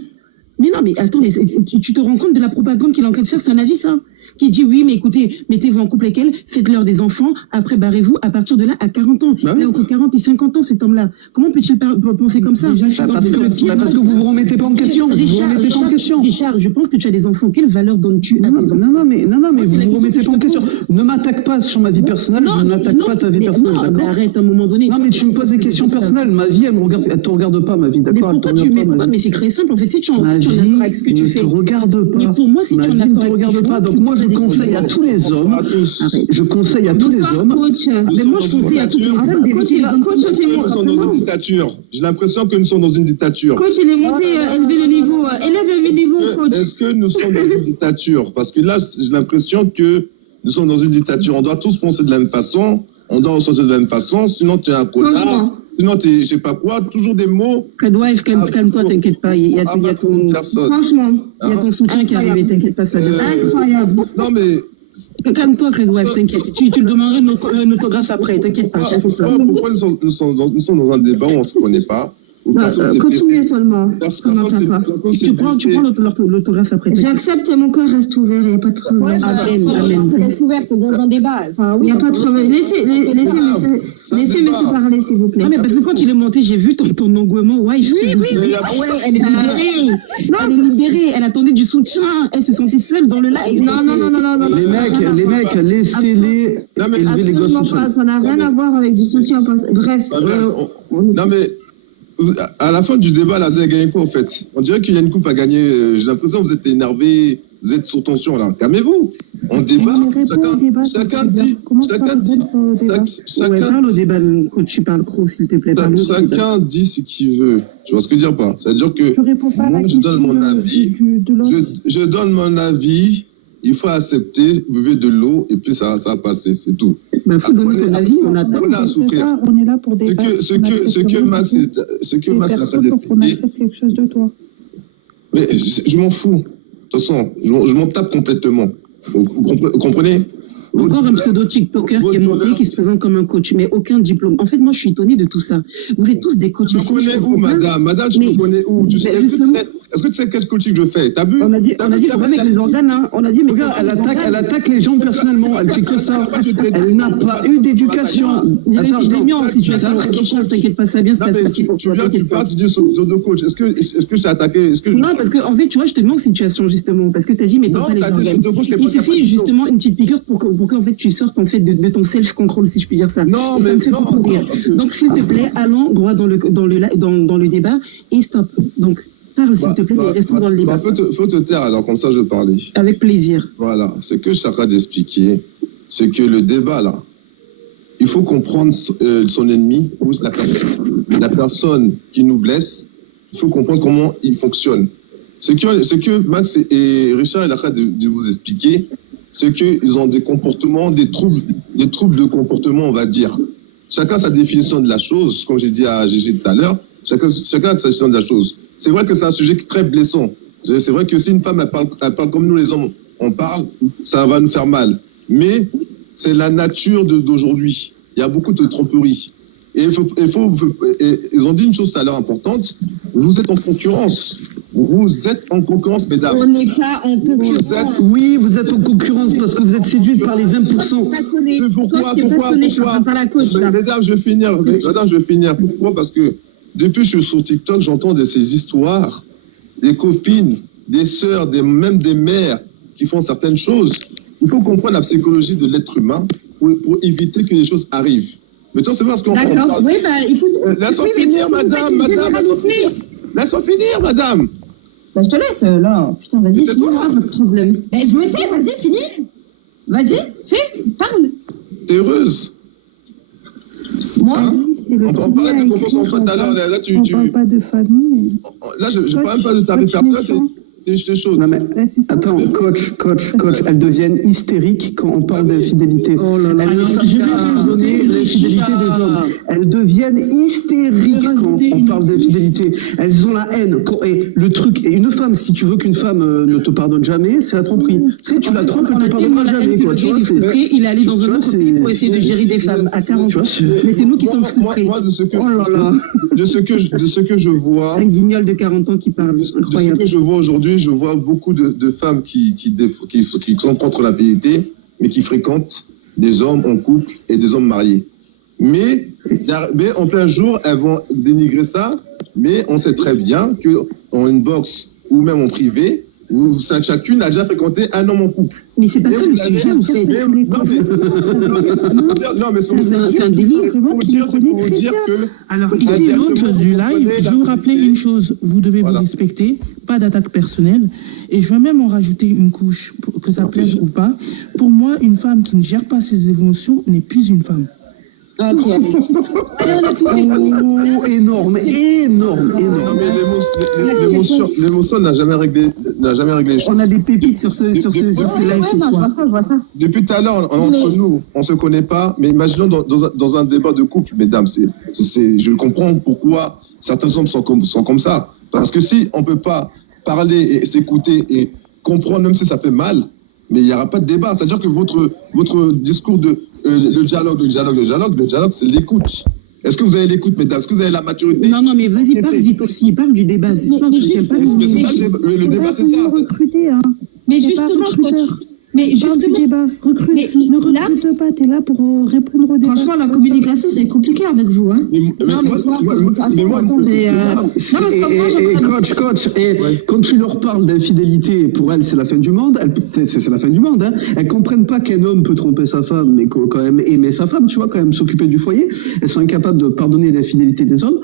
mais non, mais attends, tu te rends compte de la propagande qu'il est en train de faire, c'est un avis ça. qui dit oui, mais écoutez, mettez-vous en couple avec elle, faites-leur des enfants, après barrez-vous à partir de là à 40 ans. Bah Là, entre 40 et 50 ans, cet homme-là. Comment peut-il penser comme ça? Parce que vous vous remettez pas en question. Richard, je pense que tu as des enfants. Quelle valeur donnes-tu à tes enfants? Non, mais vous vous remettez pas en question. Ne m'attaque pas sur ma vie personnelle, je n'attaque pas ta vie personnelle, non, mais d'accord? arrête à un moment donné. Non, mais tu me poses des questions personnelles. Ma vie, elle te regarde pas, ma vie, Mais d'accord? pourquoi mais c'est très simple. En fait, si tu en Ma es d'accord vie avec ce que tu ne fais. te regarde pas. Mais pour moi, si tu en es Ma vie ne d'accord te avec regarde pas. Donc moi, je conseille à tous les hommes. Je conseille à tous les hommes. Mais moi, je conseille à toutes les femmes d'éviter les hommes. Nous sommes dans une dictature. J'ai l'impression que nous sommes dans une dictature. Coach, il est monté, élever le niveau. Élève le niveau, coach. Est-ce que nous sommes dans une dictature? Parce que là, j'ai l'impression que nous sommes dans une dictature. On doit tous penser de la même façon. On doit ressentir de la même façon. Sinon, tu es un connard. Sinon, tu es, je sais pas quoi, toujours des mots. Redwife, calme-toi, t'inquiète pas. Il y a ton soutien qui est arrivé, t'inquiète pas, ça descend. Incroyable. Non, mais. Calme-toi, Redwife, t'inquiète. Tu le demanderas un autographe après, t'inquiète pas. Pourquoi nous sommes dans un débat où on ne se connaît pas? Continuez seulement. Personne Tu prends l'autographe après. J'accepte, mon cœur reste ouvert, il n'y a pas de problème. Amen. Reste ouverte dans un débat. Enfin, Il n'y a pas de problème. Laissez monsieur parler, s'il vous plaît. Non, mais parce que quand il est monté, j'ai vu ton engouement. Ouais, elle est libérée. Elle est libérée. Elle attendait du soutien. Elle se sentait seule dans le live. Non. Les mecs, laissez-les élever les gosses tout seuls. Ça n'a rien à voir avec du soutien. Bref. Non, mais. À la fin du débat, là, vous avez gagné quoi, en fait? On dirait qu'il y a une coupe à gagner. J'ai l'impression que vous êtes énervé, vous êtes sous tension, là. Calmez-vous. On débat. Chacun dit. Parle au débat, quand tu parles trop, s'il te plaît. Chacun dit ce qu'il veut. Tu vois ce que je veux dire, pas? C'est-à-dire que moi, je donne mon avis. Je donne mon avis. Il faut accepter, buvez de l'eau, et puis ça va passer, c'est tout. Il faut donner ton avis, on attend. On est là pour débattre. Ce que Max a fait on accepte quelque chose de toi. Mais je m'en fous. De toute façon, je m'en tape complètement. Vous comprenez? Encore un pseudo TikToker qui est monté, qui se présente comme un coach, mais aucun diplôme. En fait, moi, je suis étonnée de tout ça. Vous êtes tous des coachs ici. Tu me connais où, madame? Madame, tu me connais où? Est-ce que tu sais quel coaching je fais? T'as vu? On a dit, faut pas avec les organes, hein. On a dit, mais regarde, elle attaque les gens personnellement. Elle fait que ça. Elle n'a pas eu d'éducation. Il y a des millions en situation. T'inquiète pas, ça bien se passe aussi pour toi. Tu parles, tu dis pseudo coach. Est-ce que je t'ai attaqué? Non, parce que, en fait, tu vois, je te demande en situation, justement. Parce que t'as dit, mais t'as pas les organes. Il suffit justement une petite piqûre pour qu'en fait, tu sortes en fait de ton self-control, si je puis dire ça. Non, et ça mais me fait beaucoup rire. Donc, s'il te plaît, allons droit dans le débat et stop. Donc, parle, s'il te plaît, mais restons dans le débat. Faut te taire, alors, comme ça, je parlais. Avec plaisir. Voilà. Ce que Chara d'expliquer, c'est que le débat, là, il faut comprendre son ennemi, ou la personne qui nous blesse, il faut comprendre comment il fonctionne. Ce que Max et Richard il a train de vous expliquer, c'est qu'ils ont des comportements, des troubles de comportement, on va dire. Chacun sa définition de la chose, comme j'ai dit à Gégé tout à l'heure, chacun a sa définition de la chose. C'est vrai que c'est un sujet très blessant. C'est vrai que si une femme elle parle comme nous les hommes, on parle, ça va nous faire mal. Mais c'est la nature d'aujourd'hui. Il y a beaucoup de tromperies. Et ils ont dit une chose tout à l'heure importante, vous êtes en concurrence. Vous êtes en concurrence, mesdames. On n'est pas en concurrence. Oui, vous êtes en concurrence parce que vous êtes séduite par les 20%. Pourquoi par la coach, là. Mesdames, je vais finir. Pourquoi? Parce que depuis que je suis sur TikTok, j'entends de ces histoires, des copines, des sœurs, même des mères qui font certaines choses. Il faut comprendre la psychologie de l'être humain pour éviter que les choses arrivent. Mais toi, c'est parce qu'on... D'accord, oui, bah écoute... Laisse-moi finir, madame. Laisse-moi finir, madame. Bah, je te laisse, là. Putain, vas-y, finis, là, votre problème. Bah, je me tais, vas-y, finis. Vas-y, fais, parle. T'es heureuse? Moi, on parlait de comportement tout à l'heure. Là, on parle pas de famille. Là, je ne parle même pas de ta vie personnelle. T'es chaude. Non, mais attends, coach, elles deviennent hystériques quand on parle d'infidélité. Oh là là, elles ne savent pas donner l'infidélité des hommes. Elles deviennent hystériques quand on parle d'infidélité. Elles ont la haine. Et le truc, et une femme, si tu veux qu'une femme ne te pardonne jamais, c'est la tromperie. Tu sais, tu la trompes, elle ne te pardonnera jamais. Quoi, tu vois, il est allé dans un autre pays pour essayer de gérer des femmes à 40 ans. Mais c'est nous qui sommes frustrés. Moi, de ce que je vois... Un guignol de 40 ans qui parle. De ce que je vois aujourd'hui, je vois beaucoup de femmes qui sont contre la fidélité, mais qui fréquentent des hommes en couple et des hommes mariés. Mais en plein jour, elles vont dénigrer ça, mais on sait très bien qu'en inbox ou même en privé, chacune a déjà fréquenté un homme en couple. Mais c'est pas ça le sujet, en fait. Non, mais c'est un délire. C'est pour vous dire que... Alors, ici, l'hôte du live, je vais vous rappeler une chose. Vous devez vous respecter, pas d'attaque personnelle. Et je vais même en rajouter une couche, que ça plaise ou pas. Pour moi, une femme qui ne gère pas ses émotions n'est plus une femme. Oh, énorme. Non, mais l'émotion n'a jamais réglé les choses. On a des pépites sur ce live ce soir. Je vois ça. Depuis tout à l'heure, entre nous, on ne se connaît pas, mais imaginons dans un débat de couple, mesdames, je comprends pourquoi certains hommes sont comme ça. Parce que si on ne peut pas parler et s'écouter et comprendre, même si ça fait mal, mais il n'y aura pas de débat. C'est-à-dire que votre discours de le dialogue, c'est l'écoute. Est-ce que vous avez l'écoute, mesdames? Est-ce que vous avez la maturité? Non, mais vas-y, parle vite aussi. Parle du débat. C'est toi qui tiens pas mais c'est ça, le débat, c'est ça. Mais justement, coach. Mais justement, Ne recrute pas, t'es là pour répondre aux débats. Franchement, la communication, c'est compliqué avec vous. Hein. Coach, quand tu leur parles d'infidélité, pour elles, c'est la fin du monde. C'est la fin du monde. Hein. Elles comprennent pas qu'un homme peut tromper sa femme, mais quand même aimer sa femme, tu vois, quand même s'occuper du foyer. Elles sont incapables de pardonner l'infidélité des hommes.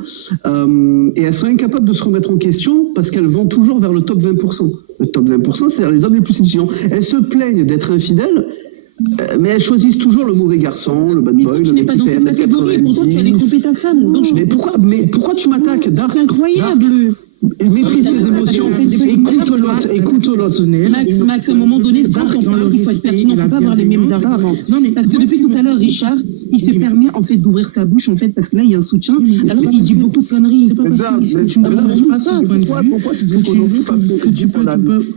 Et elles sont incapables de se remettre en question parce qu'elles vont toujours vers le top 20%. Le top 20%, c'est-à-dire les hommes les plus intelligents. Elles se plaignent d'être infidèles, mais elles choisissent toujours le mauvais garçon, le bad boy, le mec qui fait 1m90. Pourtant, tu allais tromper ta femme. Donc, mais pourquoi tu m'attaques? C'est incroyable. Maîtrise tes émotions, écoute l'autre. Max, à un moment donné, quand on parle, il faut être pertinent, il ne faut pas avoir les mêmes arguments. Non, mais parce que depuis tout à l'heure, Richard, il se permet en fait d'ouvrir sa bouche, en fait, parce que là, il y a un soutien, alors qu'il dit beaucoup de conneries. C'est pas parce que tu peux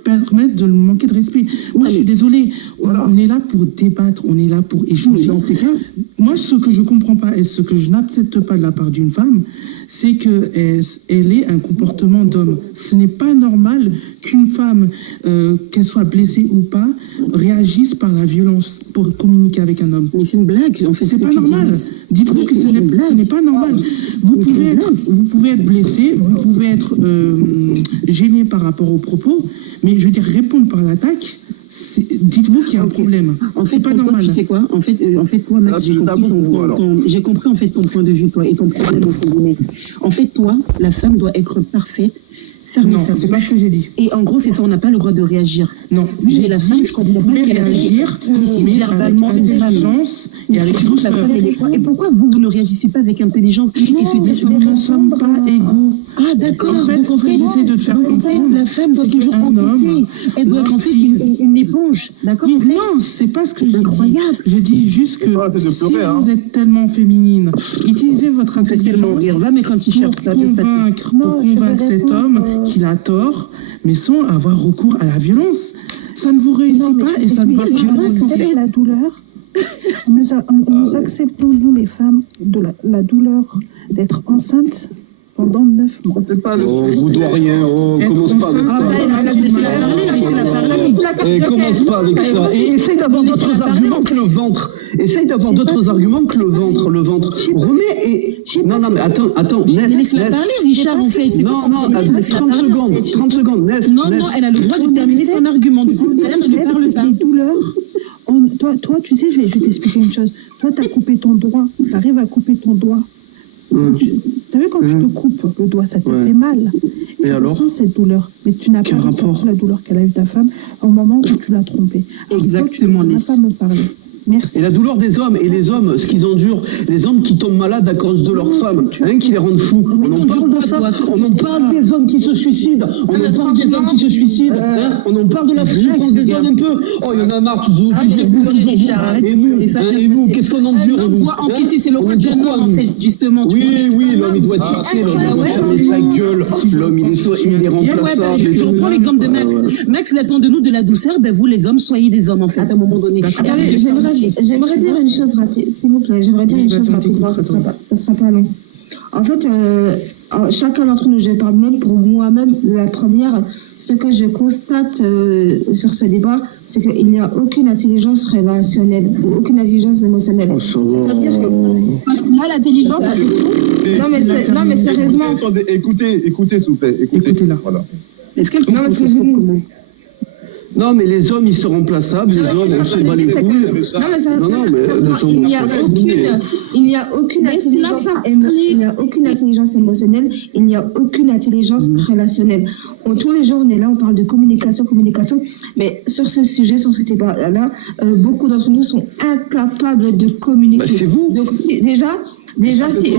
permettre de manquer de respect. Moi, je suis désolée. On est là pour débattre, on est là pour échanger. Dans ces cas, moi, ce que je comprends pas et ce que je n'accepte pas de la part d'une femme, c'est qu'elle ait un comportement d'homme. Ce n'est pas normal qu'une femme, qu'elle soit blessée ou pas, réagisse par la violence pour communiquer avec un homme. Mais c'est une blague, en fait. C'est pas normal. Dites-vous que ce n'est pas normal. Vous pouvez être blessé, vous pouvez être gêné par rapport aux propos, mais je veux dire, répondre par l'attaque, dites-vous qu'il y a un problème. En fait, pas normal. Tu sais quoi? En fait, toi, Max, j'ai compris en fait ton point de vue, toi, et ton problème entre guillemets. En fait, toi, la femme doit être parfaite. Non, c'est pas ce que j'ai dit. Et en gros, c'est ça, on n'a pas le droit de réagir. Non, mais la femme, je comprends pas qu'elle réagir, mais verbalement, intelligence et avec douceur. Et pourquoi vous ne réagissez pas avec intelligence et se dire nous ne sommes pas égaux. Ah d'accord. En fait, donc en fait, j'essaie de te faire comprendre. La femme doit toujours compenser. Elle doit être en fait une éponge, d'accord? Non, c'est pas ce que j'ai dit. Incroyable. Je dis juste que si vous êtes tellement féminine, utilisez votre intelligence mais quand il cherche ça, pour convaincre cet homme qu'il a tort, mais sans avoir recours à la violence. Ça ne vous réussit pas et ça ne va pas. C'est la douleur. Nous acceptons, nous les femmes, de la douleur d'être enceinte pendant 9 mois. Vous doit rien, commence pas avec ça. Commence pas avec ça. Et essaye d'avoir d'autres arguments que le ventre. Le ventre. Remets et... Non, mais attends. Laisse-la parler, Richard, en fait. Non, 30 secondes. Ness. Non, elle a le droit de terminer son argument. Du coup, elle ne parle pas. Les douleurs... Toi, tu sais, je vais t'expliquer une chose. Toi, tu as coupé ton doigt. Tu arrives à couper ton doigt. T'as vu quand tu te coupes le doigt, ça te fait mal. Et tu ressens cette douleur. Mais tu n'as pas ressenti la douleur qu'elle a eu ta femme au moment où tu l'as trompée. Exactement. Tu n'as pas me parler. Merci. Et la douleur des hommes, et les hommes, ce qu'ils endurent, les hommes qui tombent malades à cause de leurs femmes, qui les rendent fous. On en parle de ça, on en parle des hommes qui se suicident, on en parle des hommes qui se suicident, on en parle de la souffrance des hommes un peu. Oh, il y en a marre, toujours vous. Et nous, qu'est-ce qu'on endure? L'homme doit encaisser, c'est le rôle d'un homme, en fait, justement. Oui, l'homme, il doit être pitié, l'homme, il doit fermer sa gueule, l'homme, il est remplaçable. Je reprends l'exemple de Max. Max, il attend de nous de la douceur, vous, les hommes, soyez des hommes, en fait, à un moment donné. Attendez, j'aimerais dire une chose rapide, s'il vous plaît. J'aimerais dire une chose rapidement, ça sera pas long. En fait, chacun d'entre nous, je parle même pour moi-même, la première, ce que je constate sur ce débat, c'est qu'il n'y a aucune intelligence relationnelle, ou aucune intelligence émotionnelle. C'est-à-dire que là, l'intelligence, non mais sérieusement. Écoutez, s'il vous plaît. Écoutez là. Voilà. Est-ce qu'elle comprend ce comment? Non, mais les hommes, ils sont remplaçables, les hommes, on se bat les couilles. Non, mais il n'y a aucune intelligence émotionnelle, il n'y a aucune intelligence relationnelle. Tous les jours, on est là, on parle de communication, mais sur ce sujet, sur ce débat-là, beaucoup d'entre nous sont incapables de communiquer. C'est vous. Donc, déjà, c'est...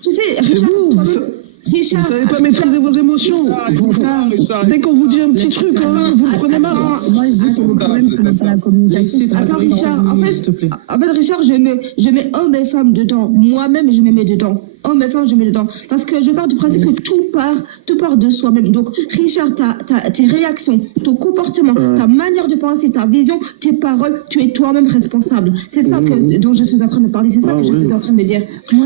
Tu sais, Richard, vous ne savez pas maîtriser vos émotions. Dès qu'on vous dit un petit truc, vous le prenez mal. Moi, je dis que le problème, ce n'est pas la communication. Attends, Richard, en fait, Richard, je mets hommes et femmes dedans. Moi-même, je me mets dedans. Hommes et femmes, je mets dedans. Parce que je pars du principe que tout part de soi-même. Donc, Richard, tes réactions, ton comportement, ta manière de penser, ta vision, tes paroles, tu es toi-même responsable. C'est ça dont je suis en train de parler. C'est ça que je suis en train de dire.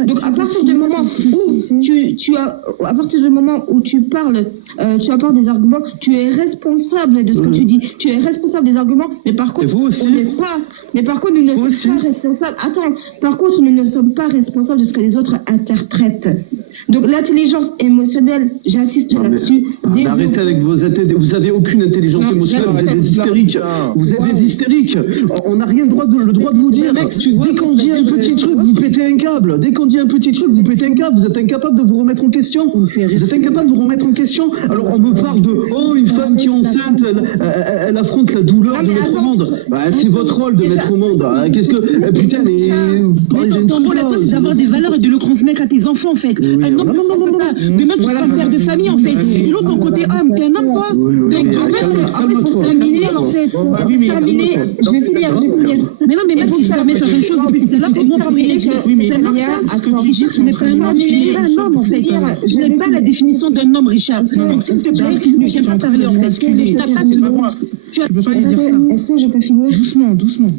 Donc, à partir du moment où à partir du moment où tu parles, tu apportes des arguments, tu es responsable de ce que tu dis. Tu es responsable des arguments, mais par contre, nous ne sommes pas responsables. Attends, par contre, nous ne sommes pas responsables de ce que les autres interprètent. Donc, l'intelligence émotionnelle, j'insiste là-dessus. Arrêtez avec vos athées. Vous n'avez aucune intelligence émotionnelle, vous êtes des hystériques. Vous êtes des hystériques. On n'a rien le droit de vous dire. Dès qu'on dit un petit truc, vous pétez un câble. Dès qu'on dit un petit truc, vous pétez un câble. Vous êtes incapable de vous remettre en question. Vous êtes incapable de vous remettre en question. Alors, on me parle de une femme qui est enceinte, elle affronte la douleur de mettre au monde. C'est votre rôle de mettre au monde. Qu'est-ce que. Putain, mais. Ton rôle à toi, c'est d'avoir des valeurs et de le transmettre à tes enfants, en fait. Un homme, demain, tu seras père de famille, en fait. Et l'autre, ton côté homme, t'es un homme, toi. Donc, en fait, pour terminer, je vais finir. Mais non, mais même si je permets certaines choses, c'est là comment on pourrait dire que c'est l'homme, ça. Richard, ce n'est pas un homme, tu n'es pas un homme, en fait. Je n'ai pas la définition d'un homme, Richard. Donc, s'il te plaît, ne viens pas parler, en fait. Tu n'as pas de droit. Est-ce que je peux finir? Doucement.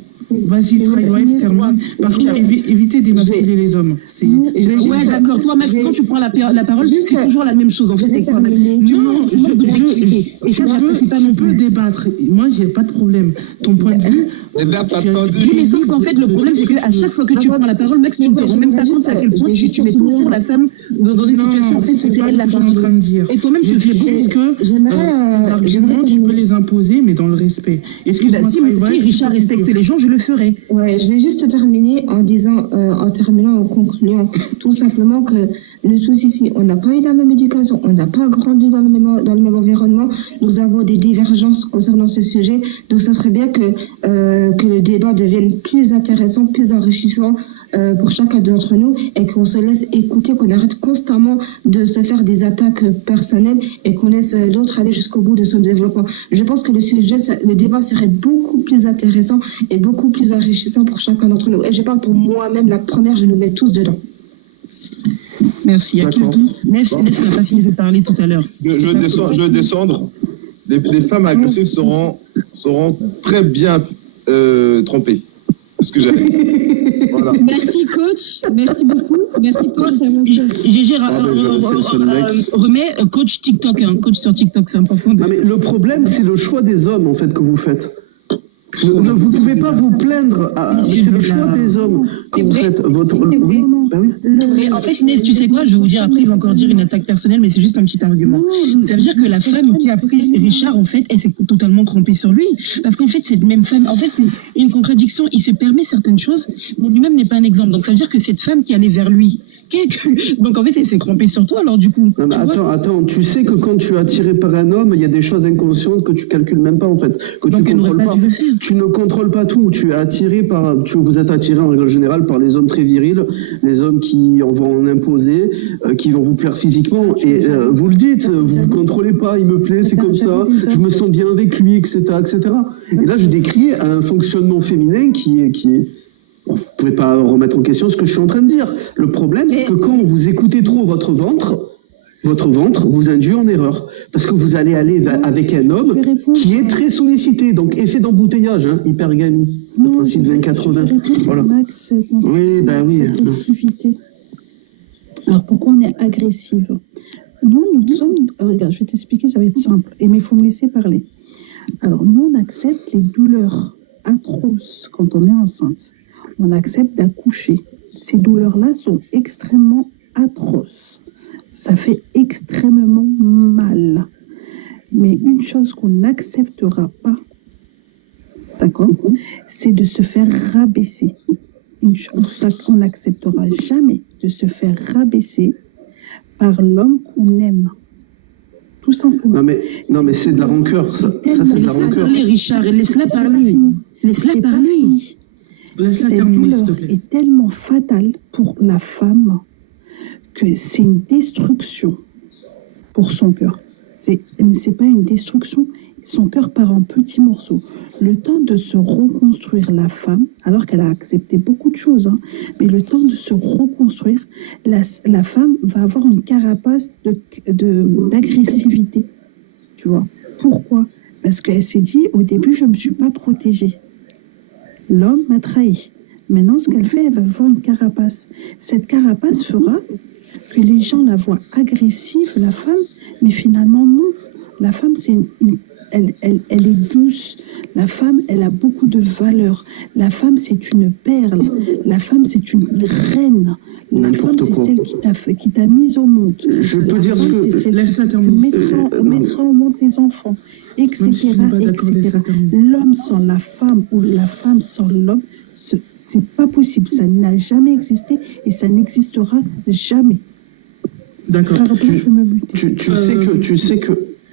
Vas-y, Wife, termine. Parce qu'éviter d'émasculer les hommes. Ouais, d'accord. Toi, Max, quand tu prends la parole, c'est toujours la même chose, en fait, avec toi, Max. Tu manques d'objectivité. Et ça, j'apprécie pas non plus. On peut débattre. Moi, j'ai pas de problème. Ton point de vue. Mais sauf qu'en fait, le problème, c'est qu'à chaque fois que tu prends la parole, Max, tu ne te rends même pas compte à quel point tu mets toujours la femme dans des situations, en fait, c'est elle la femme. Et toi-même, tu fais beaucoup que tes arguments, tu peux les imposer, mais dans le respect. Si Richard respectait les gens, je le ferai. Ouais, je vais juste terminer en disant, en concluant, tout simplement que nous tous ici, on n'a pas eu la même éducation, on n'a pas grandi dans le même environnement, nous avons des divergences concernant ce sujet, donc ça serait bien que le débat devienne plus intéressant, plus enrichissant pour chacun d'entre nous et qu'on se laisse écouter, qu'on arrête constamment de se faire des attaques personnelles et qu'on laisse l'autre aller jusqu'au bout de son développement. Je pense que le débat serait beaucoup plus intéressant et beaucoup plus enrichissant pour chacun d'entre nous. Et je parle pour moi-même, la première, je nous mets tous dedans. Merci. Il y a qui le tour? Ness n'a pas fini de parler tout à l'heure. Je vais descendre. Les femmes agressives seront très bien trompées. Ce que j'ai. Voilà. Merci coach, merci beaucoup, merci pour l'intervention. Gégé, remets coach TikTok, coach sur TikTok, c'est important. Non, mais le problème, c'est le choix des hommes en fait que vous faites. Vous ne pouvez pas vous plaindre. C'est le choix des hommes que vous faites. Oui. Mais en fait, Ness, tu sais quoi? Je vais vous dire après, il va encore dire une attaque personnelle, mais c'est juste un petit argument. Ça veut dire que la femme qui a pris Richard, en fait, elle s'est totalement trompée sur lui. Parce qu'en fait, cette même femme, en fait, c'est une contradiction. Il se permet certaines choses, mais lui-même n'est pas un exemple. Donc ça veut dire que cette femme qui allait vers lui, Donc en fait, elle s'est crampée sur toi, alors du coup. Non, mais attends, tu sais que quand tu es attiré par un homme, il y a des choses inconscientes que tu calcules même pas en fait, que Donc tu contrôles pas. Tu ne contrôles pas tout. Tu es attiré vous êtes attiré en règle générale par les hommes très virils, les hommes qui vont en imposer, qui vont vous plaire physiquement. Et vous le dites, vous ne contrôlez pas. Il me plaît, c'est comme ça. Je me sens bien avec lui, etc., etc. Et là, je décris un fonctionnement féminin qui est vous ne pouvez pas remettre en question ce que je suis en train de dire. Le problème, c'est que quand vous écoutez trop votre ventre vous induit en erreur. Parce que vous allez aller avec un homme qui est très sollicité. Donc, effet d'embouteillage, hypergamie. Le principe 20-80. Voilà. Max, oui, ben oui. Agressivité. Alors, pourquoi on est agressive? Nous sommes... regarde, je vais t'expliquer, ça va être simple. Mais il faut me laisser parler. Alors, nous, on accepte les douleurs atroces quand on est enceinte. On accepte d'accoucher. Ces douleurs-là sont extrêmement atroces. Ça fait extrêmement mal. Mais une chose qu'on n'acceptera pas, d'accord, c'est de se faire rabaisser. Une chose qu'on n'acceptera jamais, de se faire rabaisser par l'homme qu'on aime. Tout simplement. Non mais c'est de la rancœur, ça c'est de la rancœur. Parler, Richard, laisse-la parler. Laisse-la parler. Laisse-la terminer, s'il te plaît. Est tellement fatale pour la femme que c'est une destruction pour son cœur. Mais c'est pas une destruction, son cœur part en petits morceaux. Le temps de se reconstruire, la femme, alors qu'elle a accepté beaucoup de choses, mais le temps de se reconstruire, la femme va avoir une carapace d'agressivité. Tu vois. Pourquoi? Parce qu'elle s'est dit, au début, je ne me suis pas protégée. L'homme m'a trahi. Maintenant, ce qu'elle fait, elle va avoir une carapace. Cette carapace fera que les gens la voient agressive, la femme, mais finalement, non. La femme, elle est douce. La femme, elle a beaucoup de valeur. La femme, c'est une perle. La femme, c'est une reine. La femme, c'est celle qui t'a mise au monde. Je peux dire ce que... Laisse-la terminer. Mettra au monde tes enfants, etc. L'homme sans la femme ou la femme sans l'homme, c'est pas possible. Ça n'a jamais existé et ça n'existera jamais. D'accord. Pardon, je me bute.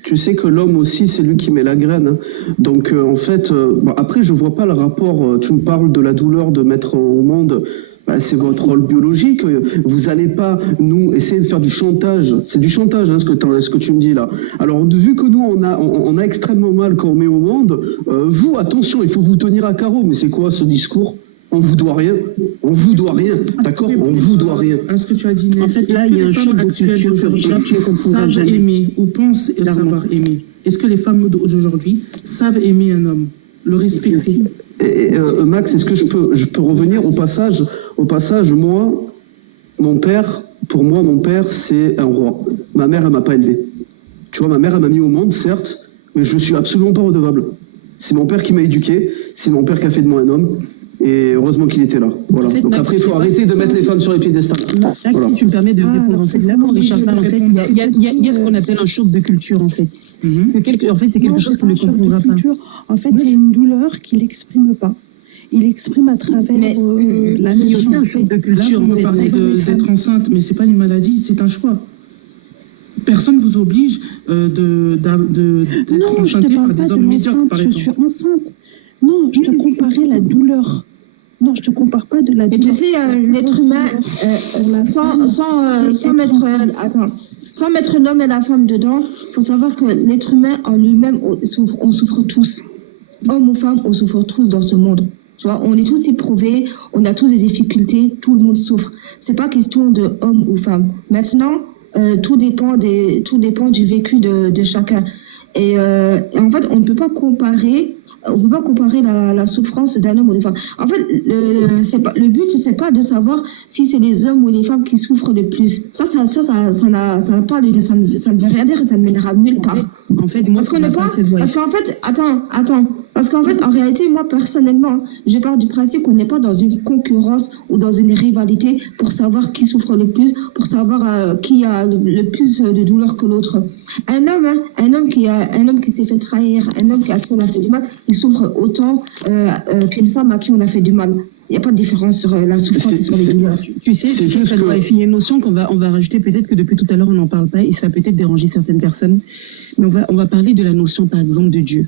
Tu sais que l'homme aussi, c'est lui qui met la graine. Donc, en fait, après, je vois pas le rapport. Tu me parles de la douleur de mettre au monde. C'est votre rôle biologique. Vous n'allez pas, nous, essayer de faire du chantage. C'est du chantage, ce que tu me dis là. Alors, vu que nous, on a extrêmement mal quand on met au monde, vous, attention, il faut vous tenir à carreau. Mais c'est quoi ce discours? On vous doit rien. On vous doit rien. D'accord? On vous doit rien. Est-ce que tu as dit, Inès, en fait, là, il y a un choc de culture que Richard, tu ne comprendras jamais. Savent aimer ou pensent savoir aimer. Est-ce que les femmes d'aujourd'hui savent aimer un homme? Le respecter? Max, est-ce que je peux revenir au passage? Moi, mon père, c'est un roi. Ma mère, elle m'a pas élevé. Tu vois, ma mère, elle m'a mis au monde, certes, mais je suis absolument pas redevable. C'est mon père qui m'a éduqué, c'est mon père qui a fait de moi un homme. Et heureusement qu'il était là. Voilà. En fait, donc Max, après, il faut arrêter de mettre les femmes sur les piédestals. Voilà. Si tu me permets de répondre, en fait, là, quand Richard parle, en fait, il y a ce qu'on appelle un choc de culture, en fait. En fait, c'est quelque chose qu'il ne comprendra pas. En fait, c'est une douleur qu'il n'exprime pas. Il exprime à travers la il y a aussi un choc de culture. Là, on parlait d'être enceinte, mais c'est pas une maladie, c'est un choix. Personne ne vous oblige d'être enchantée par des hommes médiocres, par exemple. Je suis enceinte. Non, je te comparais la douleur. Non, je te compare pas de la douleur. Mais tu sais, l'être humain, sans mettre l'homme et la femme dedans, il faut savoir que l'être humain en lui-même, on souffre tous. Homme ou femme, on souffre tous dans ce monde. Tu vois, on est tous éprouvés, on a tous des difficultés, tout le monde souffre. C'est pas question de homme ou femme. Maintenant, tout dépend du vécu de chacun. Et en fait, on ne peut pas comparer la souffrance d'un homme ou d'une femme. En fait, le but, c'est pas de savoir si c'est les hommes ou les femmes qui souffrent le plus. Ça ne veut rien dire et ça ne mènera nulle part. En fait, moi, Parce qu'en fait, en réalité, moi, personnellement, je pars du principe qu'on n'est pas dans une concurrence ou dans une rivalité pour savoir qui souffre le plus, pour savoir qui a le plus de douleur que l'autre. Un homme qui s'est fait trahir, un homme qui a fait du mal, il souffre autant qu'une femme à qui on a fait du mal. Il n'y a pas de différence sur la souffrance et sur les douleurs. Tu sais, il y a une notion qu'on va rajouter, peut-être que depuis tout à l'heure on n'en parle pas et ça va peut-être déranger certaines personnes, mais on va parler de la notion par exemple de Dieu.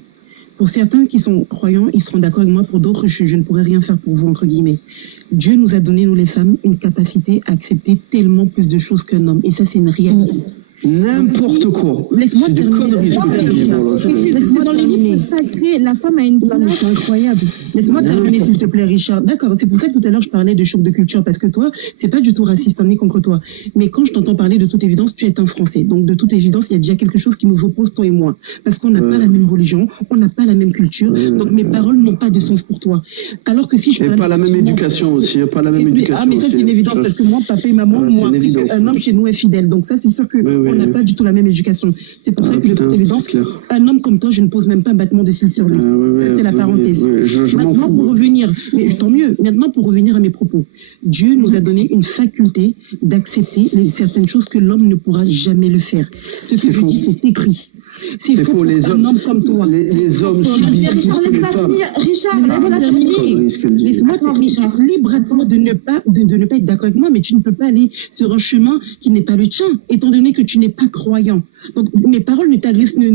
Pour certains qui sont croyants, ils seront d'accord avec moi, pour d'autres, je ne pourrais rien faire pour vous, entre guillemets. Dieu nous a donné, nous les femmes, une capacité à accepter tellement plus de choses qu'un homme et ça c'est une réalité. N'importe quoi. Laisse-moi C'est des terminer. conneries, ce que tu dis, voilà. C'est dans les livres sacrés, la femme a une Non, mais place. c'est incroyable. Laisse-moi terminer, s'il te plaît, Richard. D'accord, c'est pour ça que tout à l'heure, je parlais de choc de culture, parce que toi, c'est pas du tout raciste, ni contre toi. Mais quand je t'entends parler, de toute évidence, tu es un Français. Donc, de toute évidence, il y a déjà quelque chose qui nous oppose, toi et moi. Parce qu'on n'a pas la même religion, on n'a pas la même culture, donc mes paroles n'ont pas de sens pour toi. Alors que si je Et parlais... pas la même éducation aussi, pas la même éducation. Ah, mais ça, c'est une évidence, parce que moi, papa et maman, Voilà, c'est moi, une évidence. un homme chez nous est fidèle. Donc ça, c'est sûr qu'on n'a pas du tout la même éducation. C'est pour ça que, de toute évidence, un homme comme toi, je ne pose même pas un battement de cils sur lui. Ça, c'était la parenthèse. Je m'en Maintenant, fous. pour revenir, mais tant mieux, maintenant, pour revenir à mes propos, Dieu nous a donné une faculté d'accepter certaines choses que l'homme ne pourra jamais le faire. Ce que je dis, c'est écrit. C'est faux, les un hommes, homme comme toi. les hommes subissent plus que les femmes. Richard, Laisse-moi terminer. Laisse-moi terminer. Tu es libre à toi de ne pas être d'accord avec moi, mais tu ne peux pas aller sur un chemin qui n'est pas le tien, étant donné que tu n'es pas croyant. Donc, mes paroles ne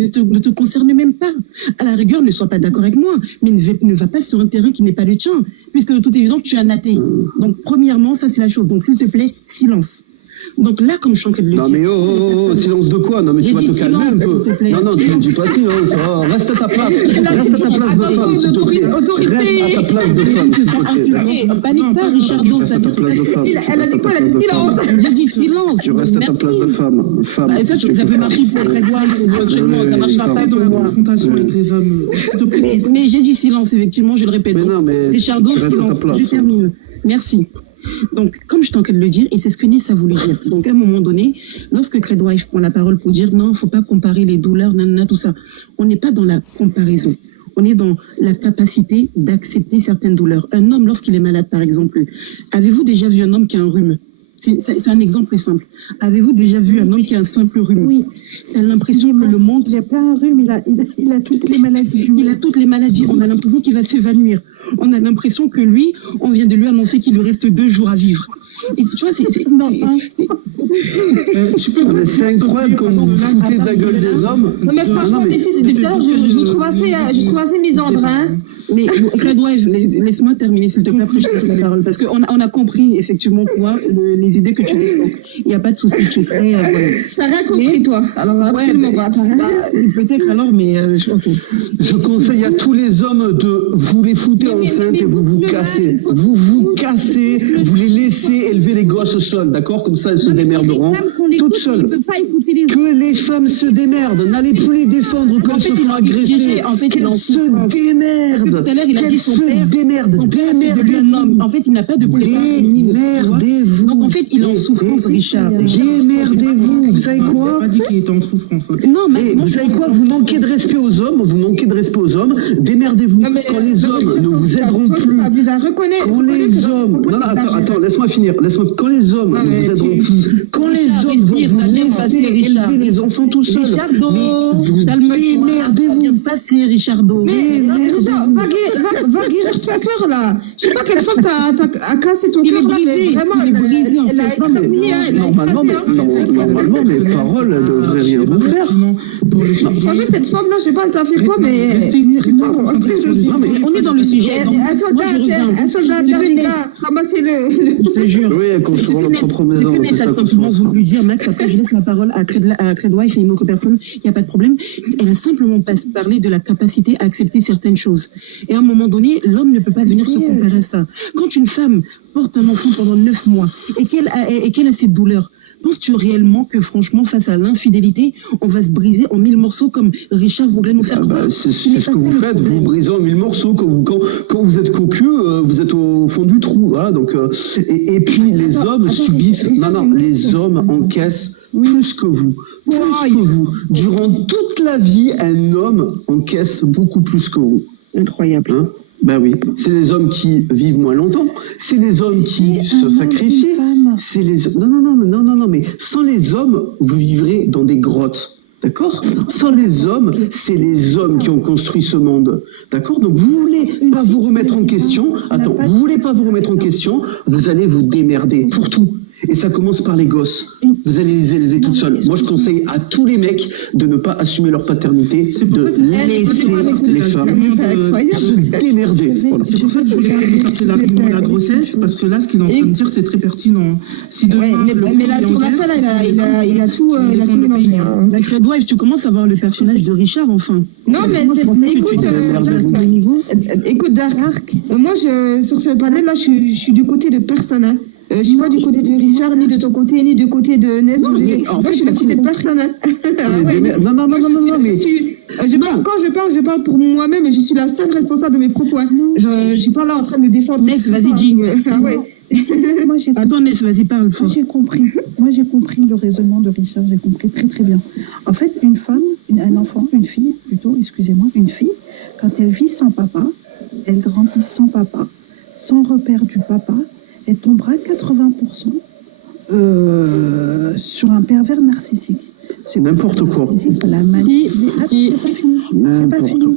te concernent même pas. À la rigueur, ne sois pas d'accord avec moi, mais ne va pas sur un terrain qui n'est pas le tien, puisque de toute évidence, tu es un athée. Donc, premièrement, ça, c'est la chose. Donc, s'il te plaît, silence. Donc là, comme je suis en train de le dire... Non mais silence de quoi? Non mais tu vas te calmer un peu. Non, tu ne dis pas silence. Reste à ta place. Reste à ta place de femme, s'il te plaît. Reste à ta place de femme, s'il te plaît. Panique pas, Richard Dawson. Reste à ta place de femme. Elle a dit quoi? Elle a dit silence. J'ai dit silence. Tu restes à ta place de femme. Ça peut marcher pour Grégoire, ça marchera pas Dans pour la moi. confrontation avec les hommes, s'il te plaît. Mais j'ai dit silence, effectivement, je le répète. Mais non, mais Richard tu Dawson, restes à ta silence. place. Je termine. Merci. Donc, comme je suis en train de le dire, et c'est ce que Nessa voulait dire. Donc, à un moment donné, lorsque Credwife prend la parole pour dire non, il ne faut pas comparer les douleurs, nanana, tout ça, on n'est pas dans la comparaison. On est dans la capacité d'accepter certaines douleurs. Un homme, lorsqu'il est malade, par exemple, avez-vous déjà vu un homme qui a un rhume? C'est un exemple simple. Avez-vous déjà vu un homme qui a un simple rhume? Oui. Tu as l'impression que le monde... Il n'a pas un rhume, il a toutes les maladies. Il a toutes les maladies. On a l'impression qu'il va s'évanouir. On a l'impression que lui, on vient de lui annoncer qu'il lui reste 2 jours à vivre. Et tu vois, c'est incroyable comme vous vous foutez de la gueule des hommes. Non, mais franchement, depuis tout à l'heure, je vous trouve assez misandre, hein. Mais Credwife, laisse-moi terminer, s'il te plaît, après je te laisse la parole. Parce qu'on a compris, effectivement, toi, les idées que tu défends. Il n'y a pas de souci, tu es très... voilà. T'as rien compris, toi. Alors, absolument pas. Peut-être alors, mais... ok. Je conseille à tous les hommes de vous les fouter enceintes et vous vous cassez. Vous vous cassez, vous les laissez élever les gosses seules, d'accord? Comme ça, elles se démerderont toutes seules. Que les femmes se démerdent. N'allez plus les défendre quand elles se font agresser. Qu'elles se démerdent. Tout à l'heure, il a dit son père. Démerdez-vous. En fait, il n'a pas de pouvoir féminine. Démerdez-vous. Donc, en fait, il est en souffrance, Richard. Démerdez-vous. Vous savez quoi? Il n'a pas dit qu'il était en souffrance. Non, mais vous savez quoi? Vous manquez de respect aux hommes. Vous manquez de respect aux hommes. Démerdez-vous. Quand les hommes ne vous aideront plus. Quand les hommes... Non, attends, laisse-moi finir. Quand les hommes ne vous aideront plus. Quand les hommes vont vous laisser élever les enfants tout seuls. Mais vous démerdez-vous. Passer, Richardo. Mais va guérir ton cœur, là. Je sais pas quelle femme a cassé ton cœur, là, mais vraiment, il est brisé, en elle a fait. écrit, Normalement, mes paroles ne devraient rien vous faire. Franchement, cette femme-là, je sais pas, elle t'a fait quoi, mais... On est dans le sujet. Un soldat d'Ariga, ramassez-le. Je te jure. Oui, elle construira leur propre maison. C'est ça, simplement voulu dire, Max, après je laisse la parole à Credwife et une autre personne, il n'y a pas de problème. Elle a simplement parlé de la capacité à accepter certaines choses. Et à un moment donné, l'homme ne peut pas venir se comparer à ça. Quand une femme porte un enfant pendant 9 mois et qu'elle a cette douleur, penses-tu réellement que, franchement, face à l'infidélité, on va se briser en 1000 morceaux comme Richard voudrait nous faire croire? C'est ce que vous faites, vous brisez en 1000 morceaux. Quand vous êtes cocu, vous êtes au fond du trou. Voilà, donc, et puis les hommes subissent... Non, les hommes encaissent plus que vous. Plus que vous. Durant toute la vie, un homme encaisse beaucoup plus que vous. Incroyable. Hein? Ben oui, c'est les hommes qui vivent moins longtemps, c'est les hommes qui se sacrifient, c'est les... Non, mais sans les hommes, vous vivrez dans des grottes. D'accord? Sans les hommes, c'est les hommes qui ont construit ce monde. D'accord? Donc vous voulez pas vous remettre en question. Attends, vous voulez pas vous remettre en question, vous allez vous démerder pour tout. Et ça commence par les gosses. Vous allez les élever toutes seules. Moi, je conseille à tous les mecs de ne pas assumer leur paternité, de laisser les femmes se démerder. Voilà. C'est pour ça que je voulais sortir l'argument de la grossesse, parce que là, ce qu'il est en train de dire, c'est très pertinent. Si demain, mais là, sur la fin, il a tout mélangé. La Redwife, tu commences à voir le personnage de Richard, enfin. Non, mais écoute, Dark, moi, sur ce panel-là, je suis du côté de personne. Hein. Je suis pas du côté de Richard, ni de ton côté, ni du côté de Ness. Moi, je suis du côté de personne. Hein. Non, mais... Je parle pour moi-même et je suis la seule responsable de mes propos. Hein. Je suis pas là en train de me défendre. Ness, vas-y, dis. Attends, Ness, vas-y, parle. Moi, j'ai compris le raisonnement de Richard, j'ai compris très très bien. En fait, une femme, une fille, une fille, quand elle vit sans papa, elle grandit sans papa, sans repère du papa, elle tombera 80% sur un pervers narcissique. C'est n'importe quoi. C'est pas fini.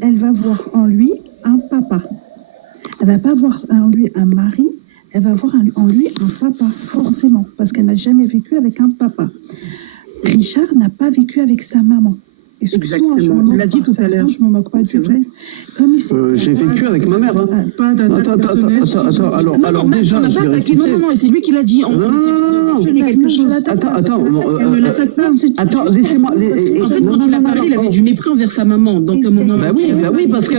Elle va voir en lui un papa. Elle va pas voir en lui un mari, elle va voir en lui un papa, forcément, parce qu'elle n'a jamais vécu avec un papa. Richard n'a pas vécu avec sa maman. Exactement, il l'a dit tout à l'heure. Je me moque pas du tout. J'ai vécu avec ma mère. Hein. Pas d'attaque personnelle. Alors déjà, on n'a pas attaqué. Non, c'est lui qui l'a dit. Non. Elle ne l'attaque pas. Attends, laissez-moi. En fait, quand il a parlé, il avait du mépris envers sa maman. Donc, Bah oui, parce que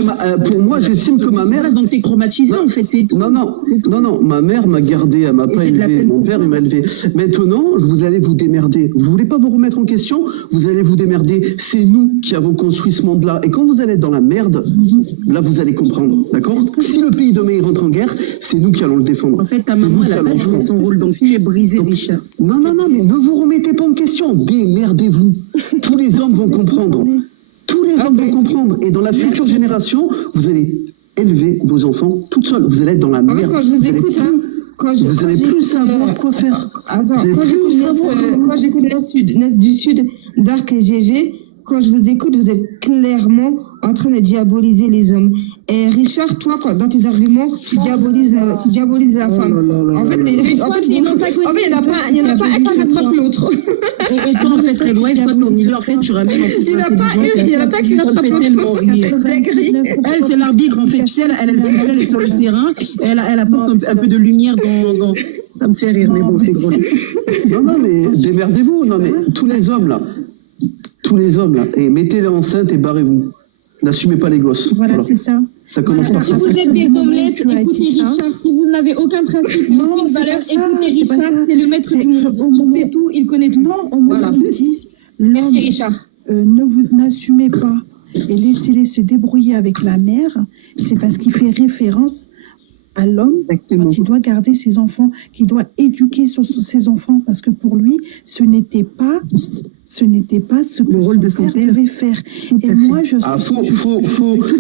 pour moi, j'estime que ma mère. Donc, t'es traumatisé, en fait, c'est tout. Non, ma mère m'a gardé, elle m'a pas élevé. Mon père, il m'a élevé. Maintenant, vous allez vous démerder. Vous voulez pas vous remettre en question? Vous allez vous démerder. C'est nous qui avons construit ce monde-là. Et quand vous allez être dans la merde, là, vous allez comprendre. D'accord? Si le pays demain il rentre en guerre, c'est nous qui allons le défendre. En fait, ta maman, elle a pas joué son rôle. Donc, tu es brisé, Richard. Non, mais ne vous remettez pas en question. Démerdez-vous. Tous les hommes vont comprendre. Tous les hommes vont comprendre. Et dans la future génération, vous allez élever vos enfants toutes seules. Vous allez être dans la merde. Quand je vous écoute, vous allez plus savoir quoi faire. Attends, quand j'écoute Ness du Sud, Dark et GG, quand je vous écoute, vous êtes clairement en train de diaboliser les hommes. Et Richard, toi, dans tes arguments, tu diabolises la femme. En fait, il n'y en a pas un qui rattrape l'autre. Et toi, en fait, Redwife, toi, au milieu, en fait, tu ramènes... Il n'y en a pas qui rattrape l'autre. Elle, c'est l'arbitre, en fait. Tu sais, elle est sur le terrain, elle apporte un peu de lumière dans... Ça me fait rire, mais bon, c'est gros. Non, mais démerdez-vous. Non, mais tous les hommes, là, et mettez-les enceintes et barrez-vous. N'assumez pas les gosses. Voilà. C'est ça. Ça commence par Si ça. vous êtes des omelettes, écoutez Richard. Si vous n'avez aucun principe, aucune valeur, écoutez Richard. C'est le maître du monde. C'est tout, il connaît tout. Non, on m'a dit. Merci Richard. N'assumez pas et laissez-les se débrouiller avec la mère. C'est parce qu'il fait référence à l'homme quand il doit garder ses enfants, qu'il doit éduquer ses enfants, parce que pour lui, ce n'était pas ce que le rôle de son père devait faire. Et moi, je faux.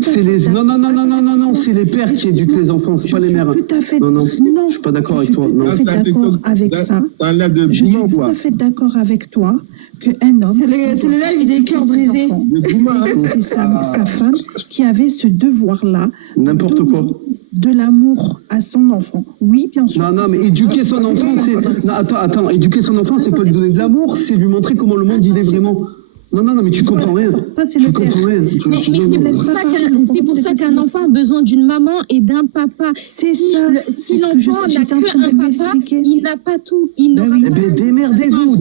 C'est les non, c'est les pères qui éduquent les enfants, c'est pas les mères. Tout à fait. Non, je suis pas d'accord avec toi. Je suis tout à fait d'accord avec ça. Je suis tout à fait d'accord avec toi qu'un homme... C'est le live des cœurs brisés. C'est sa femme qui avait ce devoir-là. N'importe quoi. De l'amour à son enfant. Oui, bien sûr. Non, mais éduquer son enfant, c'est... Non, attends, éduquer son enfant, c'est pas lui donner de l'amour, c'est lui montrer comment le monde il est vraiment. Non, mais tu comprends rien. Ça, c'est le père. Mais c'est pour ça qu'un enfant a besoin d'une maman et d'un papa. C'est ça. Si l'enfant n'a qu'un papa, il n'a pas tout. Eh bien, démerdez-vous.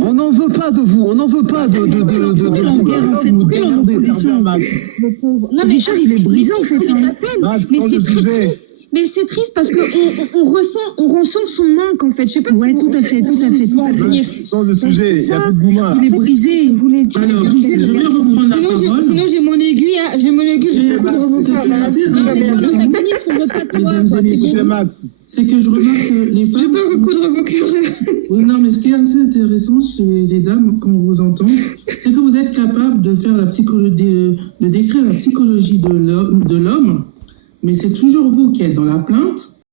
On n'en veut pas de vous. On n'en veut pas de vous. Non, mais Richard, il est brisé, en fait. Mais c'est triste parce qu'on ressent son manque, en fait. Je sais pas si tout à fait. Sans le sujet, il n'y a plus de gourmand. Il est brisé. Alors, je vais reprendre la parole. Sinon, j'ai mon aiguille, je peux coudre vos cœurs. C'est que je remarque que les femmes... Je peux recoudre vos cœurs. Non, mais ce qui est assez intéressant chez les dames, quand on vous entend, c'est que vous êtes capable de faire de décrire la psychologie de l'homme, mais c'est toujours vous qui êtes dans la plainte,